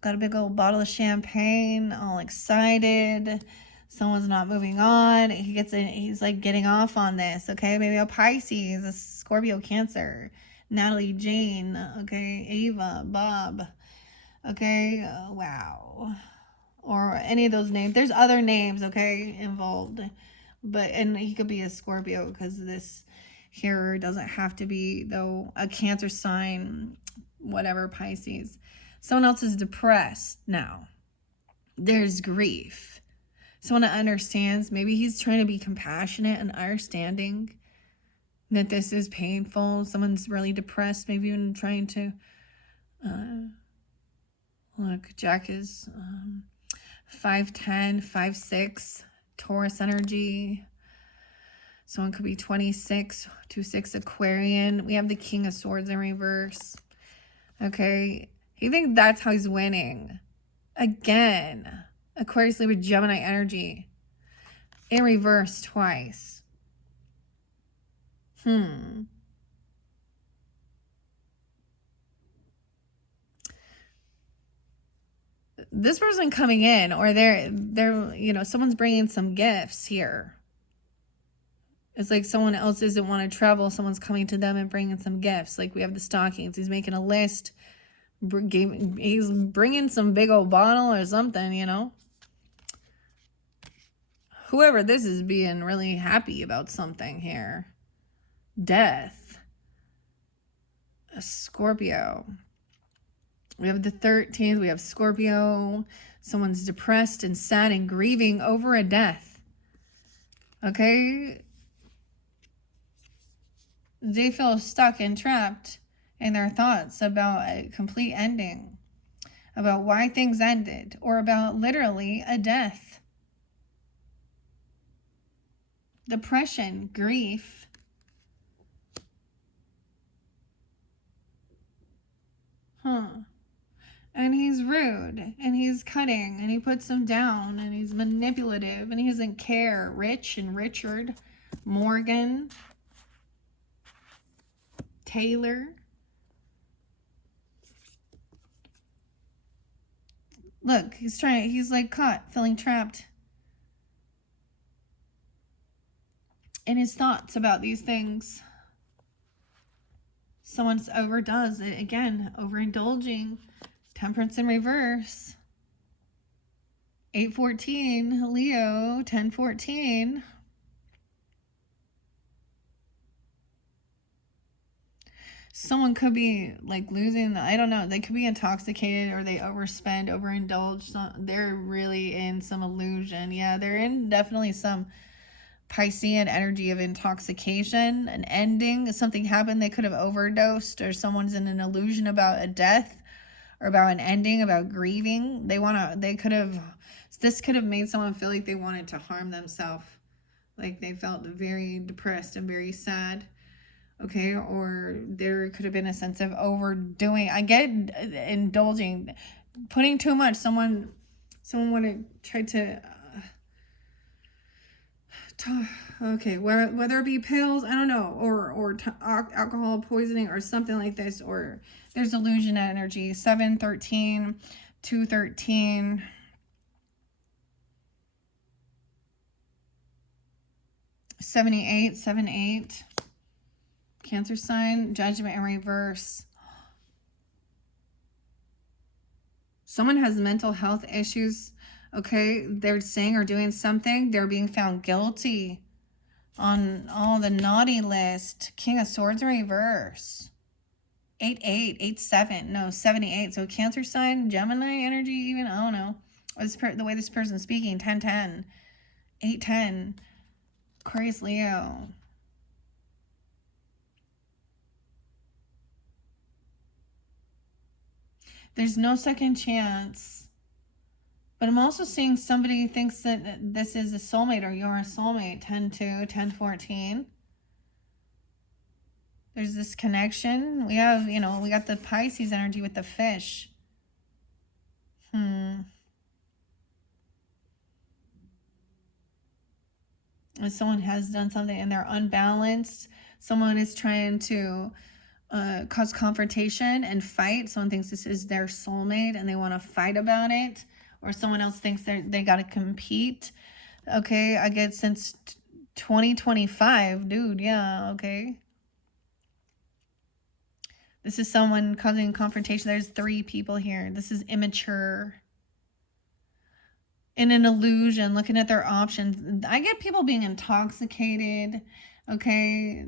Got a big old bottle of champagne. All excited. Someone's not moving on. He's like getting off on this. Okay. Maybe a Pisces. A Scorpio, Cancer. Natalie, Jane, okay, Ava, Bob, okay, wow, or any of those names. There's other names, okay, involved, but, and he could be a Scorpio, because this here doesn't have to be, though, a Cancer sign, whatever, Pisces. Someone else is depressed now. There's grief. Someone that understands, maybe he's trying to be compassionate and understanding that this is painful. Someone's really depressed, maybe even trying to look. Jack is 5'10", 5'6", Taurus energy. Someone could be 26, 26 Aquarian. We have the King of Swords in reverse. Okay, he thinks that's how he's winning. Again, Aquarius, Libra, Gemini energy in reverse twice. This person coming in, or they're someone's bringing some gifts here. It's like someone else doesn't want to travel. Someone's coming to them and bringing some gifts. Like we have the stockings. He's making a list. He's bringing some big old bottle or something, you know. Whoever this is being really happy about something here. Death. A Scorpio. We have the 13th. We have Scorpio. Someone's depressed and sad and grieving over a death. Okay. They feel stuck and trapped in their thoughts about a complete ending. About why things ended. Or about literally a death. Depression. Grief. And he's rude, and he's cutting, and he puts them down, and he's manipulative, and he doesn't care. Rich and Richard. Morgan, Taylor. Look, he's like caught, feeling trapped in his thoughts about these things. Someone's overdoes it again, overindulging. Temperance in reverse. 814, Leo, 1014. Someone could be like losing, I don't know, they could be intoxicated or they overspend, overindulge. They're really in some illusion. Yeah, they're in definitely some Piscean energy of intoxication, an ending. Something happened, they could have overdosed, or someone's in an illusion about a death or about an ending, about grieving. This could have made someone feel like they wanted to harm themselves. Like they felt very depressed and very sad. Okay, or there could have been a sense of overdoing. I get indulging, putting too much. Someone would have tried to, okay, whether it be pills, I don't know, or alcohol poisoning or something like this, or there's illusion energy. 713, 213. 78, 78. Cancer sign, judgment in reverse. Someone has mental health issues. Okay, they're saying or doing something. They're being found guilty on the naughty list. King of Swords in reverse. 88, 87, no, 78. So Cancer sign, Gemini energy even, I don't know. The way this person's speaking, 1010, 810. Aquarius, Leo. There's no second chance. But I'm also seeing somebody thinks that this is a soulmate or you're a soulmate. 10-2, 10-14. There's this connection. We have, we got the Pisces energy with the fish. And someone has done something and they're unbalanced. Someone is trying to cause confrontation and fight. Someone thinks this is their soulmate and they want to fight about it, or someone else thinks they got to compete. Okay, I get since 2025, dude. Yeah, okay. This is someone causing confrontation. There's 3 people here. This is immature. In an illusion, looking at their options. I get people being intoxicated, okay,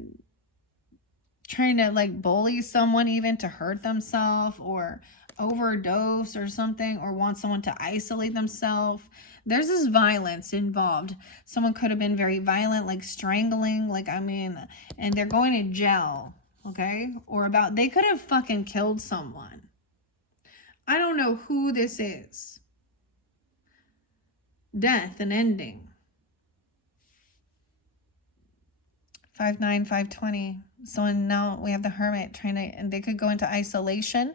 trying to like bully someone even to hurt themselves or overdose or something, or want someone to isolate themselves. There's this violence involved. Someone could have been very violent, like strangling, and they're going to jail, okay? Or they could have fucking killed someone. I don't know who this is. Death, an ending. 5-9, 5-20. So now we have the Hermit and they could go into isolation,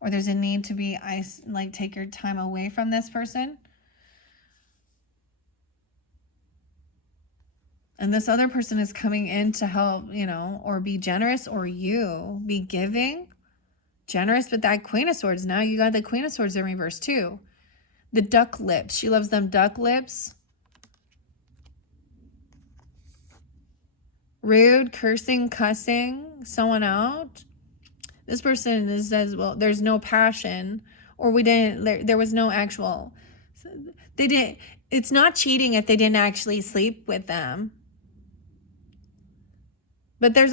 or there's a need to be take your time away from this person. And this other person is coming in to help, or be generous, or you be giving, generous. But that Queen of Swords, now you got the Queen of Swords in reverse too. The duck lips. She loves them duck lips. Rude, cursing, cussing someone out. This person says, well, there's no passion, or there was no actual, it's not cheating if they didn't actually sleep with them. But there's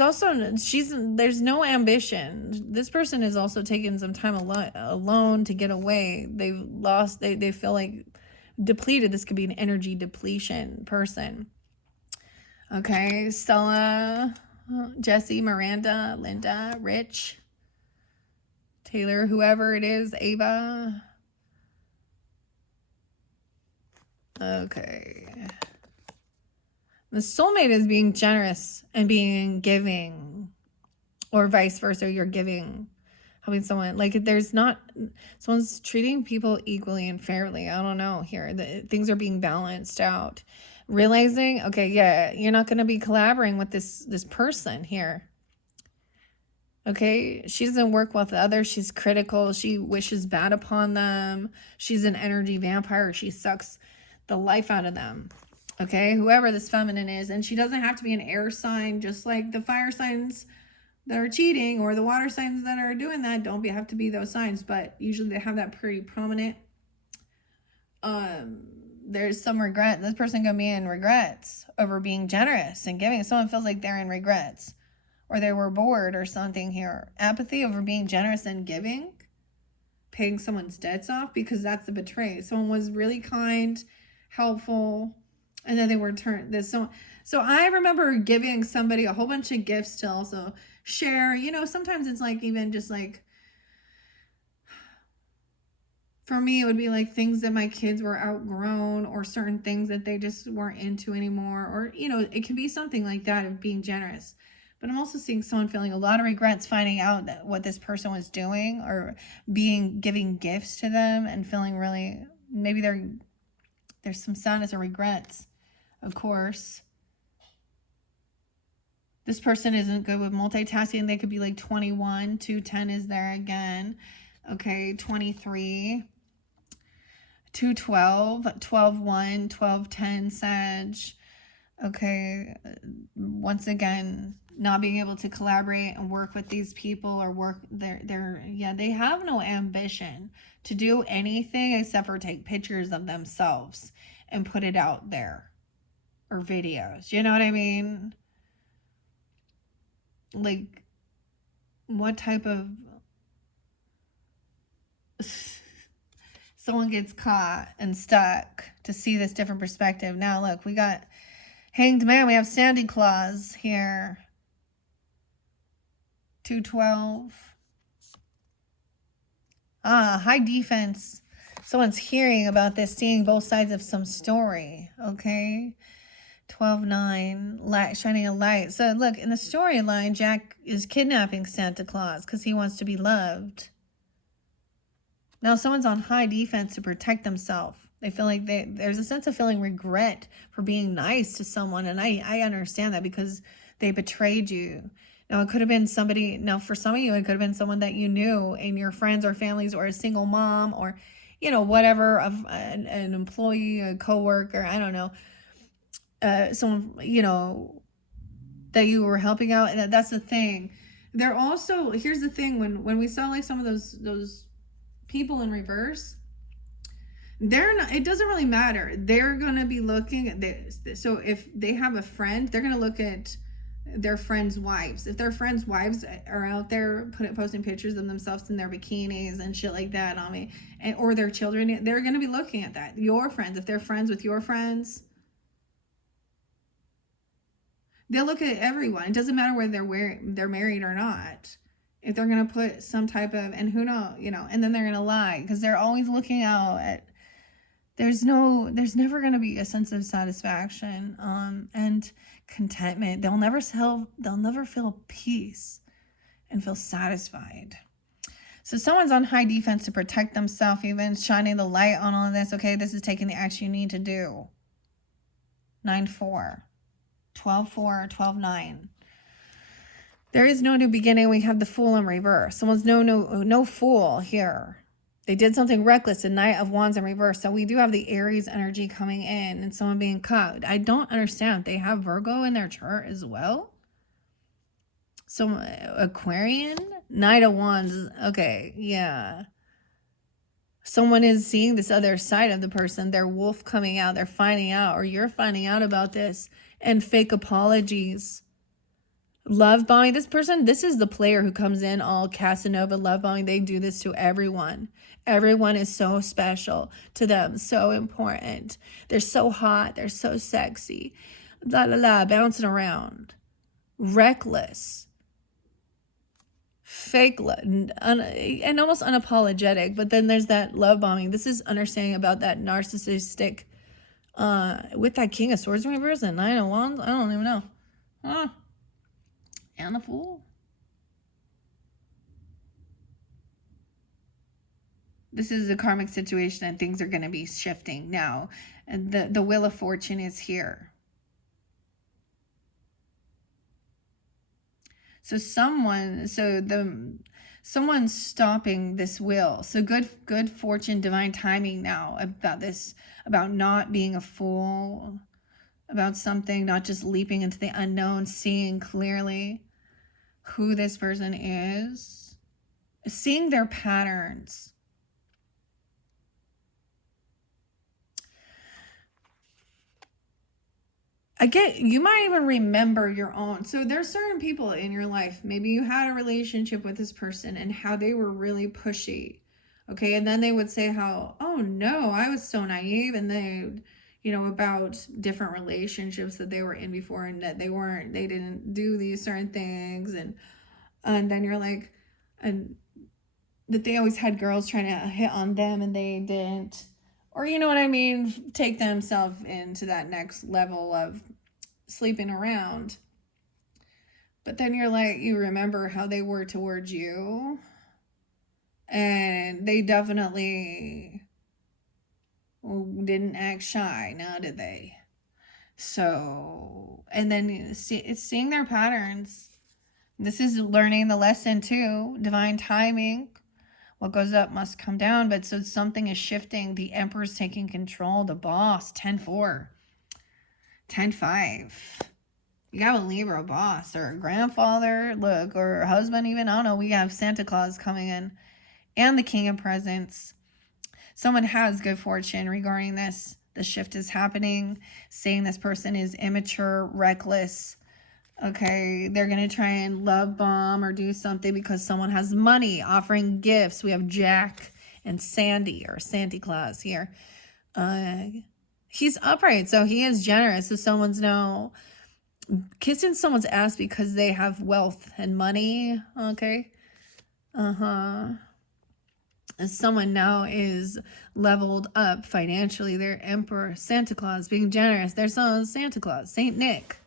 no ambition. This person is also taking some time alone to get away. They feel like depleted. This could be an energy depletion person. Okay, Stella, Jesse, Miranda, Linda, Rich, Taylor, whoever it is, Ava. Okay. The soulmate is being generous and being giving, or vice versa. You're giving, helping someone. Someone's treating people equally and fairly. I don't know here. Things are being balanced out. Realizing, okay, yeah, you're not going to be collaborating with this person here. Okay, she doesn't work with others. She's critical. She wishes bad upon them. She's an energy vampire. She sucks the life out of them. Okay, whoever this feminine is. And she doesn't have to be an air sign, just like the fire signs that are cheating or the water signs that are doing that have to be those signs, but usually they have that pretty prominent. There's some regret. This person gonna be in regrets over being generous and giving. Someone feels like they're in regrets or they were bored or something here. Apathy over being generous and giving, paying someone's debts off, because that's the betray. Someone was really kind, helpful, and then they were turned this. So I remember giving somebody a whole bunch of gifts to also share. You know, sometimes it's like even just like, for me, it would be like things that my kids were outgrown or certain things that they just weren't into anymore. Or, you know, it can be something like that of being generous. But I'm also seeing someone feeling a lot of regrets finding out that what this person was doing or giving gifts to them and feeling really, maybe there's some sadness or regrets, of course. This person isn't good with multitasking. They could be like 21, 210 is there again. Okay, 23, 212, 12-1, 12-10 Sag. Okay, once again, not being able to collaborate and work with these people or they have no ambition to do anything except for take pictures of themselves and put it out there, or videos. You know what I mean? Like, what type of someone gets caught and stuck to see this different perspective. Now look, we got Hanged Man, we have Sandy Claus here. 212. High defense. Someone's hearing about this, seeing both sides of some story. Okay. 12-9, light, shining a light. So look, in the storyline, Jack is kidnapping Santa Claus because he wants to be loved. Now someone's on high defense to protect themselves. They feel like there's a sense of feeling regret for being nice to someone. And I understand that because they betrayed you. Now, it could have been somebody, now for some of you, it could have been someone that you knew in your friends or families, or a single mom, or, you know, whatever, of an employee, a coworker, I don't know. Someone, you know, that you were helping out. And that's the thing. They're also, here's the thing, when we saw like some of those people in reverse, they're not, it doesn't really matter. They're going to be looking at this. So if they have a friend, they're going to look at their friends' wives. If their friends' wives are out there posting pictures of themselves in their bikinis and shit like that on me, or their children, they're going to be looking at that. Your friends, if they're friends with your friends, they'll look at everyone. It doesn't matter whether they're married or not. If they're going to put some type of, and who knows, you know, and then they're going to lie because they're always looking out at, there's never going to be a sense of satisfaction and contentment. They'll never feel peace and feel satisfied. So someone's on high defense to protect themselves, even shining the light on all of this. Okay, this is taking the action you need to do. 9-4, 12-4, 12-9. There is no new beginning. We have the Fool in reverse. Someone's no fool here. They did something reckless, the Knight of Wands in reverse. So we do have the Aries energy coming in and someone being caught. I don't understand. They have Virgo in their chart as well. So Aquarian, Knight of Wands. Okay, yeah. Someone is seeing this other side of the person. Their wolf coming out. They're finding out, or you're finding out about this. And fake apologies. Love bombing. This person, this is the player who comes in all Casanova love bombing. They do this to everyone. Everyone is so special to them. So important. They're so hot. They're so sexy. La la la. Bouncing around. Reckless. Fake and almost unapologetic. But then there's that love bombing. This is understanding about that narcissistic, with that King of Swords in reverse and Nine of Wands. I don't even know. And the Fool. This is a karmic situation and things are going to be shifting now. And the Wheel of Fortune is here. So someone's stopping this wheel. So good fortune, divine timing now about this, about not being a fool, about something, not just leaping into the unknown, seeing clearly who this person is, seeing their patterns. You might even remember your own. So there's certain people in your life, maybe you had a relationship with this person and how they were really pushy. Okay, and then they would say how, oh no, I was so naive, and they, about different relationships that they were in before, and that they didn't do these certain things, and then you're like, and that they always had girls trying to hit on them and they didn't, or you know what I mean, take themselves into that next level of sleeping around. But then you're like, you remember how they were towards you, and they definitely didn't act shy, now did they? So, and then it's seeing their patterns. This is learning the lesson too, divine timing. What goes up must come down. But so something is shifting. The Emperor's taking control. The Boss, 10-4. 10-5. You got a Libra boss or a grandfather, look, or a husband even. I don't know. We have Santa Claus coming in. And the King of Presents. Someone has good fortune regarding this. The shift is happening. Saying this person is immature, reckless. Okay, they're going to try and love bomb or do something because someone has money, offering gifts. We have Jack and Sandy, or Santa Claus here. He's upright, so he is generous. So someone's now kissing someone's ass because they have wealth and money. Okay. Someone now is leveled up financially. They're Emperor, Santa Claus, being generous. There's Santa Claus, Saint Nick.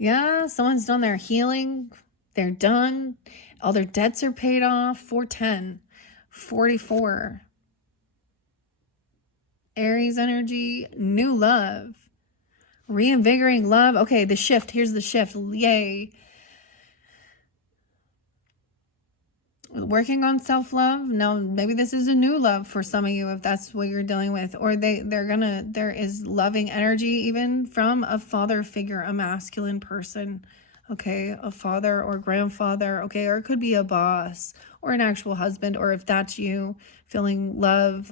Yeah, someone's done their healing. They're done. All their debts are paid off. 410, 44. Aries energy, new love. Reinvigorating love. Okay, the shift. Here's the shift. Yay. Working on self-love. Now, maybe this is a new love for some of you if that's what you're dealing with. Or there is loving energy even from a father figure, a masculine person. Okay, a father or grandfather. Okay, or it could be a boss or an actual husband. Or if that's you, feeling love.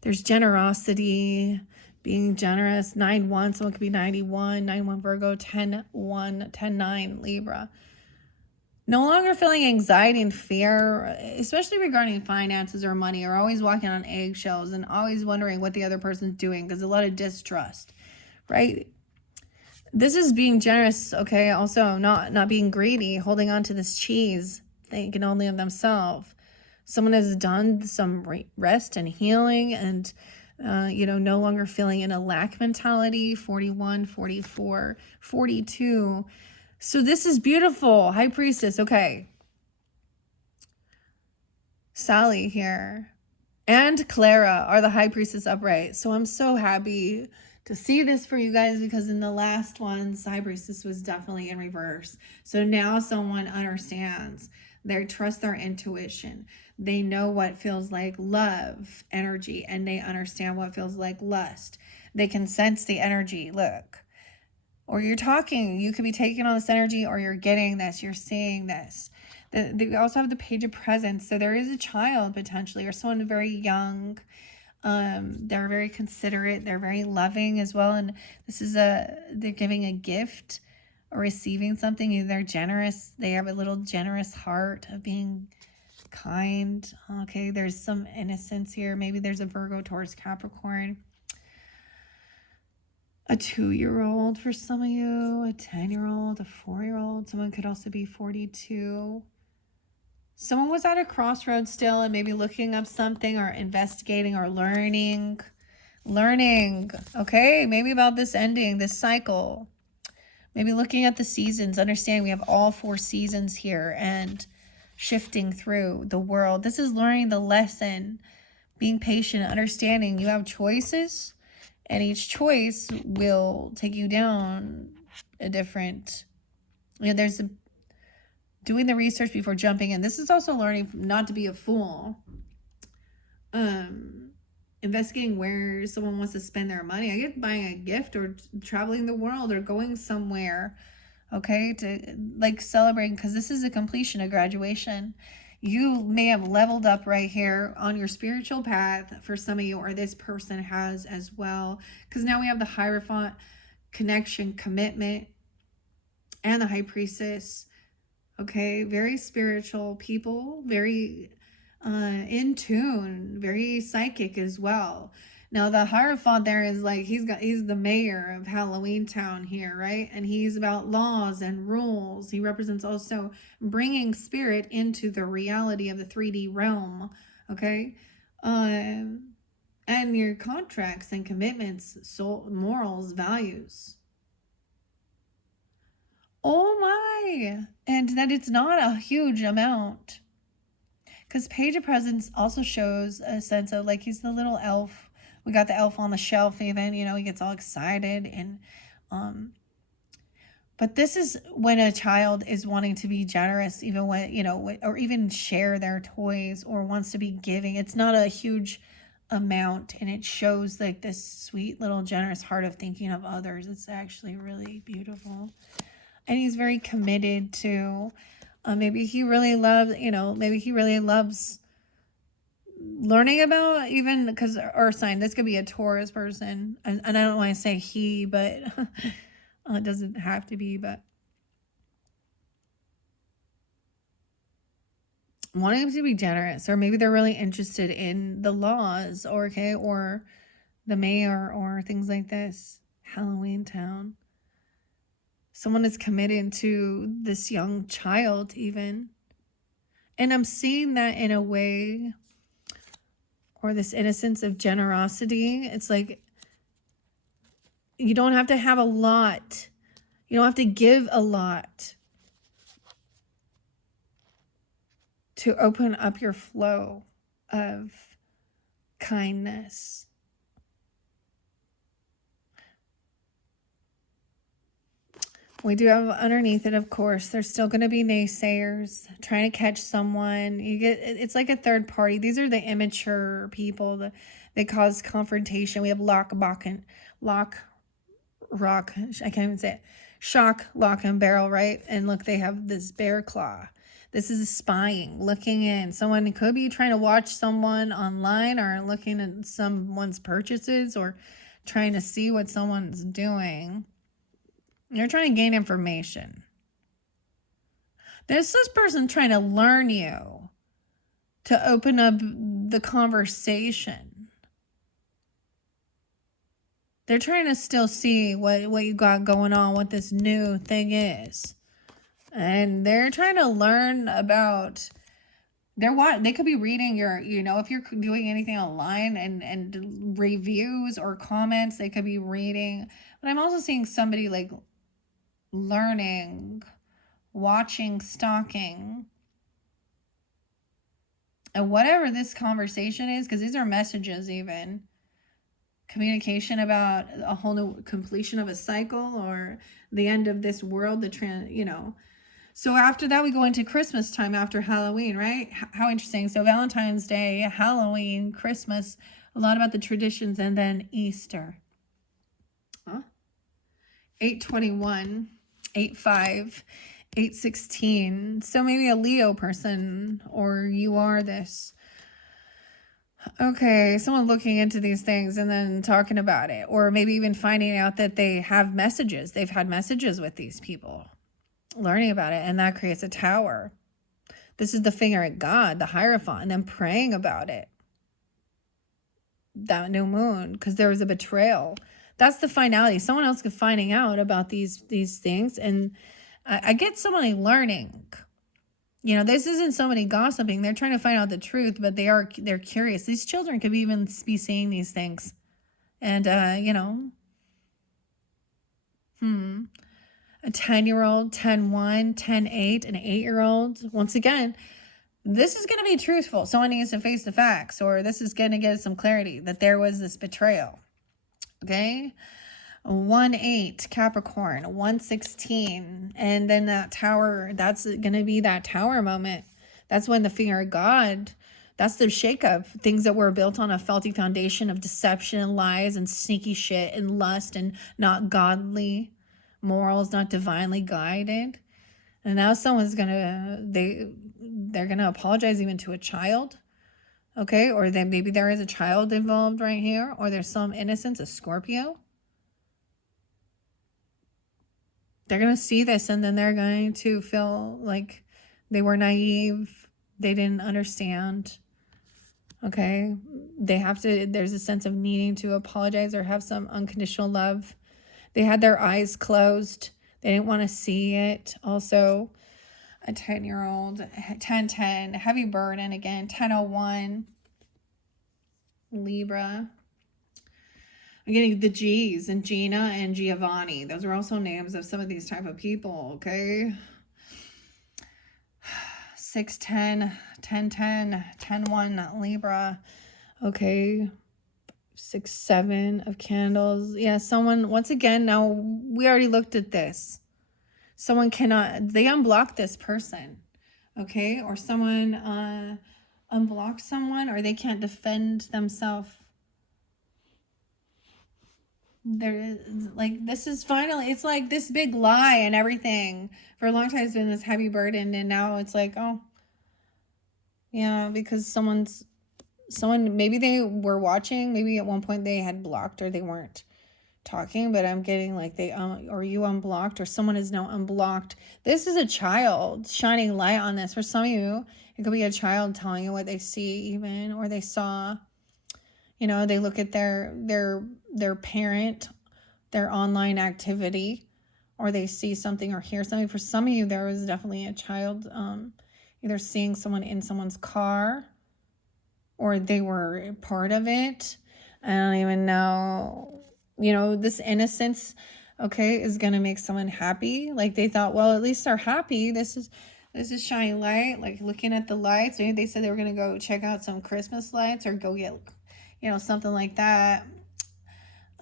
There's generosity, being generous. 9-1, someone could be 91. 9-1 Virgo, 10-1, 10-9 Libra. No longer feeling anxiety and fear, especially regarding finances or money, or always walking on eggshells and always wondering what the other person's doing. There's a lot of distrust, right? This is being generous, okay? Also, not being greedy, holding on to this cheese, thinking only of themselves. Someone has done some rest and healing and, no longer feeling in a lack mentality. 41, 44, 42. So this is beautiful. High Priestess. Okay. Sally here. And Clara are the High Priestess upright. So I'm so happy to see this for you guys, because in the last ones, High Priestess was definitely in reverse. So now someone understands. They trust their intuition. They know what feels like love energy, and they understand what feels like lust. They can sense the energy. Look. Or you're talking, you could be taking on this energy, or you're getting this, you're seeing this. They also have the Page of Presents. So there is a child potentially, or someone very young. They're very considerate. They're very loving as well. And this is they're giving a gift or receiving something. They're generous. They have a little generous heart of being kind. Okay, there's some innocence here. Maybe there's a Virgo, Taurus, Capricorn. A 2-year-old for some of you, a 10-year-old, a 4-year-old. Someone could also be 42. Someone was at a crossroads still and maybe looking up something or investigating or learning. Okay, maybe about this ending, this cycle. Maybe looking at the seasons. Understand we have all 4 seasons here, and shifting through the world. This is learning the lesson, being patient, understanding you have choices, and each choice will take you down a different, there's doing the research before jumping in. This is also learning not to be a fool. Investigating where someone wants to spend their money. I get buying a gift or traveling the world or going somewhere, okay, to like celebrating, because this is a completion, a graduation. You may have leveled up right here on your spiritual path for some of you, or this person has as well, because now we have the Hierophant, connection, commitment, and the High Priestess. Okay, very spiritual people, very in tune, very psychic as well. Now the Hierophant there is like he's the mayor of Halloween Town here, right? And he's about laws and rules. He represents also bringing spirit into the reality of the 3D realm, okay? And your contracts and commitments, soul, morals, values. Oh my! And that it's not a huge amount. Because Page of Presents also shows a sense of like he's the little elf. We got the elf on the shelf even, he gets all excited. And but this is when a child is wanting to be generous, even when, or even share their toys or wants to be giving. It's not a huge amount, and it shows like this sweet little generous heart of thinking of others. It's actually really beautiful. And he's very committed to, maybe he really loves, learning about, even because Earth sign, this could be a Taurus person. And I don't want to say he, but it doesn't have to be, but wanting to be generous, or maybe they're really interested in the laws, or the mayor, or things like this. Halloween Town. Someone is committed to this young child even. And I'm seeing that in a way, or this innocence of generosity. It's like, you don't have to have a lot. You don't have to give a lot to open up your flow of kindness. We do have underneath it, of course, there's still going to be naysayers trying to catch someone. It's like a third party. These are the immature people. They cause confrontation. We have rock, I can't even say it. Shock, lock, and barrel, right? And look, they have this bear claw. This is spying, looking in. Someone could be trying to watch someone online, or looking at someone's purchases, or trying to see what someone's doing. You're trying to gain information. There's this person trying to learn you, to open up the conversation. They're trying to still see what you got going on, what this new thing is. And they're trying to learn about they could be reading your, if you're doing anything online and reviews or comments, they could be reading. But I'm also seeing somebody like learning, watching, stalking, and whatever this conversation is, because these are messages, even communication about a whole new completion of a cycle, or the end of this world, so after that we go into Christmas time after Halloween, right? How interesting. So Valentine's Day, Halloween, Christmas, a lot about the traditions, and then Easter. 8/21, 8/5, 8/16. So maybe a Leo person, or you are this. Okay, someone looking into these things and then talking about it, or maybe even finding out that they have messages. They've had messages with these people, learning about it, and that creates a tower. This is the finger at God, the Hierophant, and then praying about it. That new moon, because there was a betrayal. That's the finality. Someone else is finding out about these things, and I get somebody learning. This isn't somebody gossiping. They're trying to find out the truth, but they're curious. These children could even be seeing these things, and a 10-year-old, 10/1, 10/8, an 8-year-old. Once again, this is going to be truthful. Someone needs to face the facts, or this is going to get some clarity that there was this betrayal. Okay. 1-8 Capricorn, 1-16. And then that tower, that's going to be that tower moment. That's when the fear of God, that's the shakeup. Things that were built on a faulty foundation of deception and lies and sneaky shit and lust and not godly morals, not divinely guided. And now someone's gonna, they're gonna apologize even to a child. Okay, or then maybe there is a child involved right here, or there's some innocence, a Scorpio. They're going to see this and then they're going to feel like they were naive. They didn't understand. Okay. They have to, there's a sense of needing to apologize or have some unconditional love. They had their eyes closed. They didn't want to see it. Also, a 10-year-old, 10-10, heavy burden again, 10-01, Libra. I'm getting the G's and Gina and Giovanni. Those are also names of some of these type of people, okay? 6-10, 10-10, 10-1, Libra. Okay. 6-7 of candles. Yeah, someone, once again, now we already looked at this. Someone cannot, they unblock this person, okay? Or someone unblocks someone, or they can't defend themselves. There is, like, this is finally, it's like this big lie and everything. For a long time, it's been this heavy burden, and now it's like, oh, yeah, because someone, maybe they were watching, maybe at one point they had blocked or they weren't talking, but I'm getting like they, or you unblocked, or someone is now unblocked. This is a child shining light on this. For some of you, it could be a child telling you what they see even, or they saw. You know, they look at their parent, their online activity, or they see something or hear something. For some of you, there was definitely a child either seeing someone in someone's car, or they were part of it. I don't even know. You know, this innocence, okay, is going to make someone happy. Like they thought, well, at least they're happy. This is shining light, like looking at the lights. Maybe they said they were going to go check out some Christmas lights or go get, you know, something like that.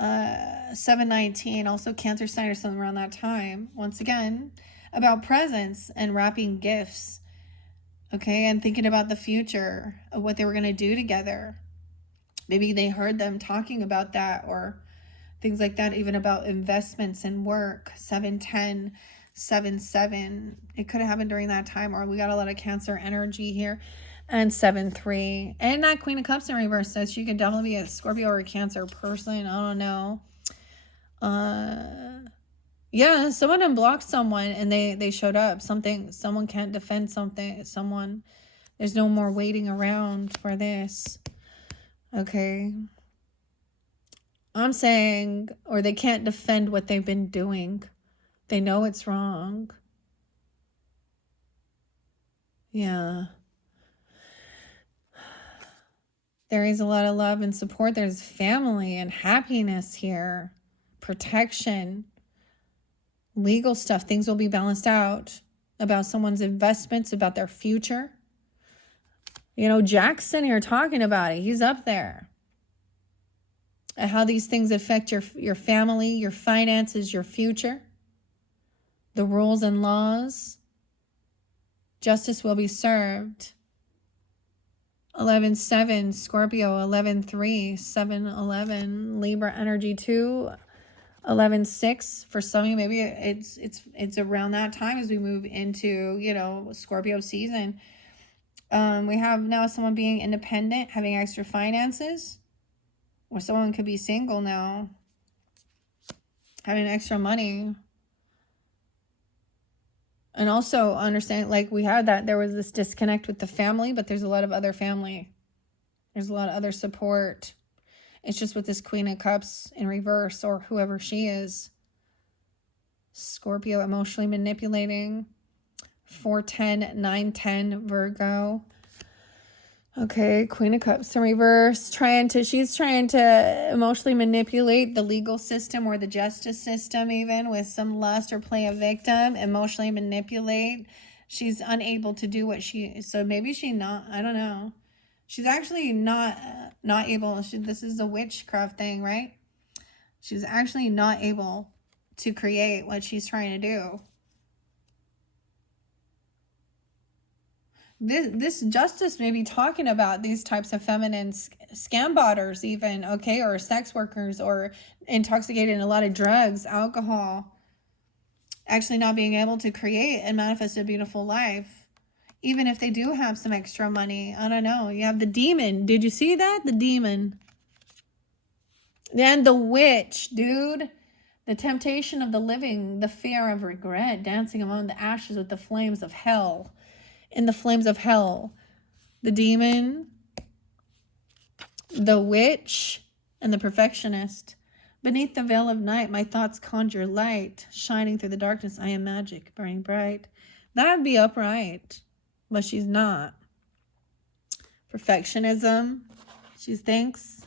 7-19, also Cancer sign or something around that time. Once again, about presents and wrapping gifts. Okay, and thinking about the future of what they were going to do together. Maybe they heard them talking about that, or things like that, even about investments and work. 7-10, 7-7. It could have happened during that time, or we got a lot of Cancer energy here. And 7-3. And that Queen of Cups in reverse says she could definitely be a Scorpio or a Cancer person. I don't know. Yeah, someone unblocked someone and they showed up. Someone can't defend something. There's no more waiting around for this. Okay. I'm saying, or they can't defend what they've been doing. They know it's wrong. Yeah. There is a lot of love and support. There's family and happiness here. Protection. Legal stuff. Things will be balanced out. About someone's investments, about their future. You know, Jackson here talking about it. He's up there. And how these things affect your family, your finances, your future. The rules and laws. Justice will be served. 11-7, Scorpio. 11-3, 7-11, Libra energy 2. 11-6 for some of you. Maybe it's around that time as we move into, you know, Scorpio season. We have now someone being independent, having extra finances, or someone could be single now, having extra money. And also understand, like we had that there was this disconnect with the family, but there's a lot of other family. There's a lot of other support. It's just with this Queen of Cups in reverse, or whoever she is. Scorpio emotionally manipulating. 4-10, 9-10, Virgo. Okay, Queen of Cups in reverse. She's trying to emotionally manipulate the legal system or the justice system, even with some lust, or play a victim. Emotionally manipulate She's unable to do what so maybe she not, I don't know. She's actually not able. This is a witchcraft thing, right? She's actually not able to create what she's trying to do. This justice may be talking about these types of feminine scam botters even, okay, or sex workers, or intoxicated in a lot of drugs, alcohol, actually not being able to create and manifest a beautiful life. Even if they do have some extra money. I don't know. You have the demon. Did you see that? The demon. And the witch, dude. The temptation of the living, the fear of regret, dancing among the ashes with the flames of hell. In the flames of hell. The demon, the witch, and the perfectionist. Beneath the veil of night, my thoughts conjure light. Shining through the darkness, I am magic, burning bright. That would be upright. But she's not. Perfectionism, she thinks.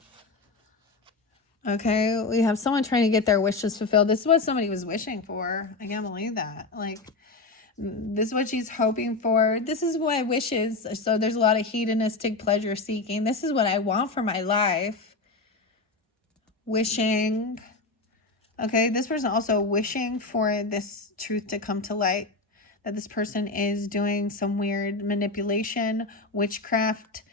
Okay, we have someone trying to get their wishes fulfilled. This is what somebody was wishing for. I can't believe that. Like, this is what she's hoping for. This is what wishes. So there's a lot of hedonistic pleasure seeking. This is what I want for my life. Wishing. Okay, this person also wishing for this truth to come to light. That this person is doing some weird manipulation, witchcraft.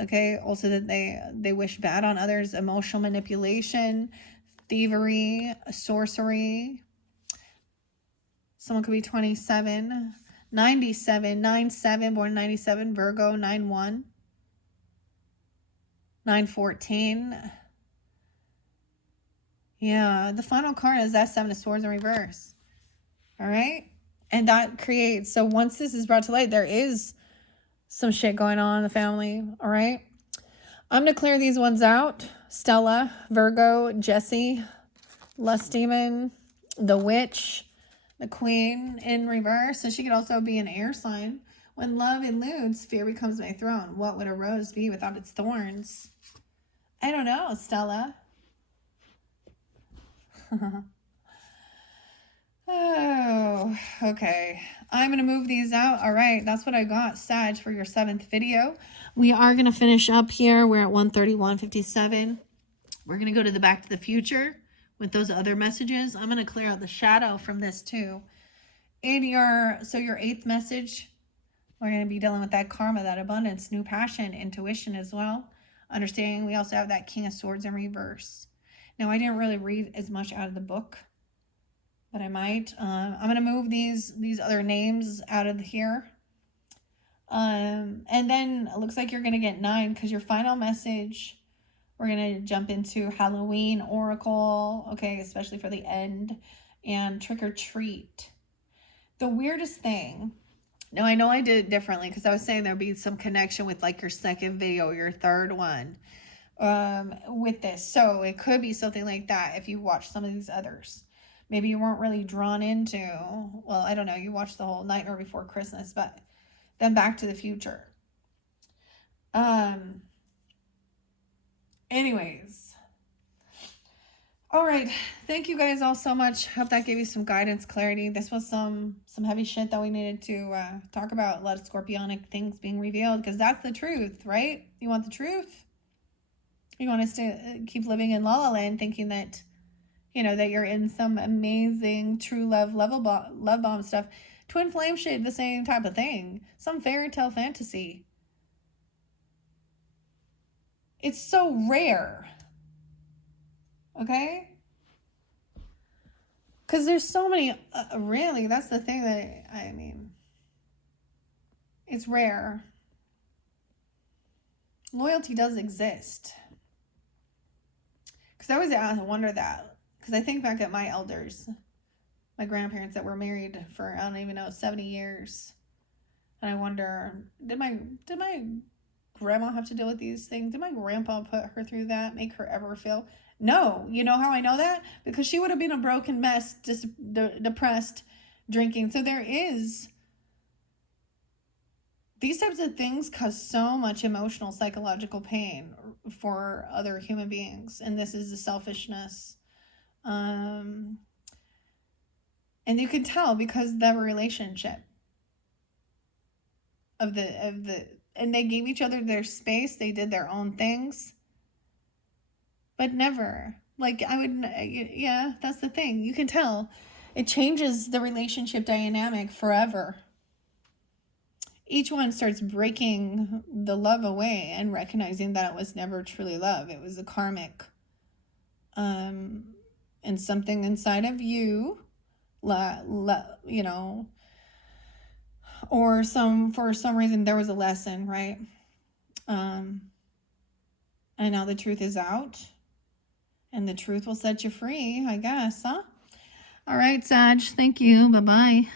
Okay, also that they wish bad on others, emotional manipulation, thievery, sorcery. Someone could be 27, 97, 97, born 97, Virgo, 91, 914. Yeah, the final card is that Seven of Swords in reverse. All right? And that creates, so once this is brought to light, there is some shit going on in the family. All right? I'm going to clear these ones out. Stella, Virgo, Jesse, Lust Demon, the Witch, the Queen in reverse. So she could also be an air sign. When love eludes, fear becomes my throne. What would a rose be without its thorns? I don't know, Stella. Oh, okay. I'm going to move these out. All right, that's what I got, Sag, for your 7th video. We are going to finish up here. We're at 131:57. We're going to go to the Back to the Future with those other messages. I'm going to clear out the shadow from this too. In your 8th message, we're going to be dealing with that karma, that abundance, new passion, intuition as well. Understanding we also have that King of Swords in reverse. Now, I didn't really read as much out of the book, but I might. I'm going to move these other names out of here. And then it looks like you're going to get 9 because your final message, we're going to jump into Halloween Oracle, okay, especially for the end, and Trick or Treat. The weirdest thing, now I know I did it differently because I was saying there'd be some connection with like your 2nd video, your 3rd one, with this. So it could be something like that if you watch some of these others. Maybe you weren't really drawn into, well, I don't know, you watched the whole Nightmare Before Christmas, but then Back to the Future. Anyways. All right. Thank you guys all so much. Hope that gave you some guidance, clarity. This was some heavy shit that we needed to talk about. A lot of scorpionic things being revealed because that's the truth, right? You want the truth? You want us to keep living in La La Land thinking that, you know, that you're in some amazing true love bomb stuff. Twin flame shit, the same type of thing. Some fairy tale fantasy. It's so rare. Okay? Because there's so many, really, that's the thing that, I mean, it's rare. Loyalty does exist. Because I always wonder that. Because I think back at my elders, my grandparents that were married for, I don't even know, 70 years. And I wonder, did my grandma have to deal with these things? Did my grandpa put her through that, make her ever feel? No. You know how I know that? Because she would have been a broken mess, depressed, drinking. So there is, these types of things cause so much emotional, psychological pain for other human beings. And this is the selfishness. And you can tell because the relationship. and they gave each other their space. They did their own things, but never, like, I would, yeah, that's the thing. You can tell it changes the relationship dynamic forever. Each one starts breaking the love away and recognizing that it was never truly love. It was a karmic, and something inside of you, you know, or for some reason there was a lesson, right? And now the truth is out, and the truth will set you free, I guess, huh? All right, Sag, thank you. Bye-bye.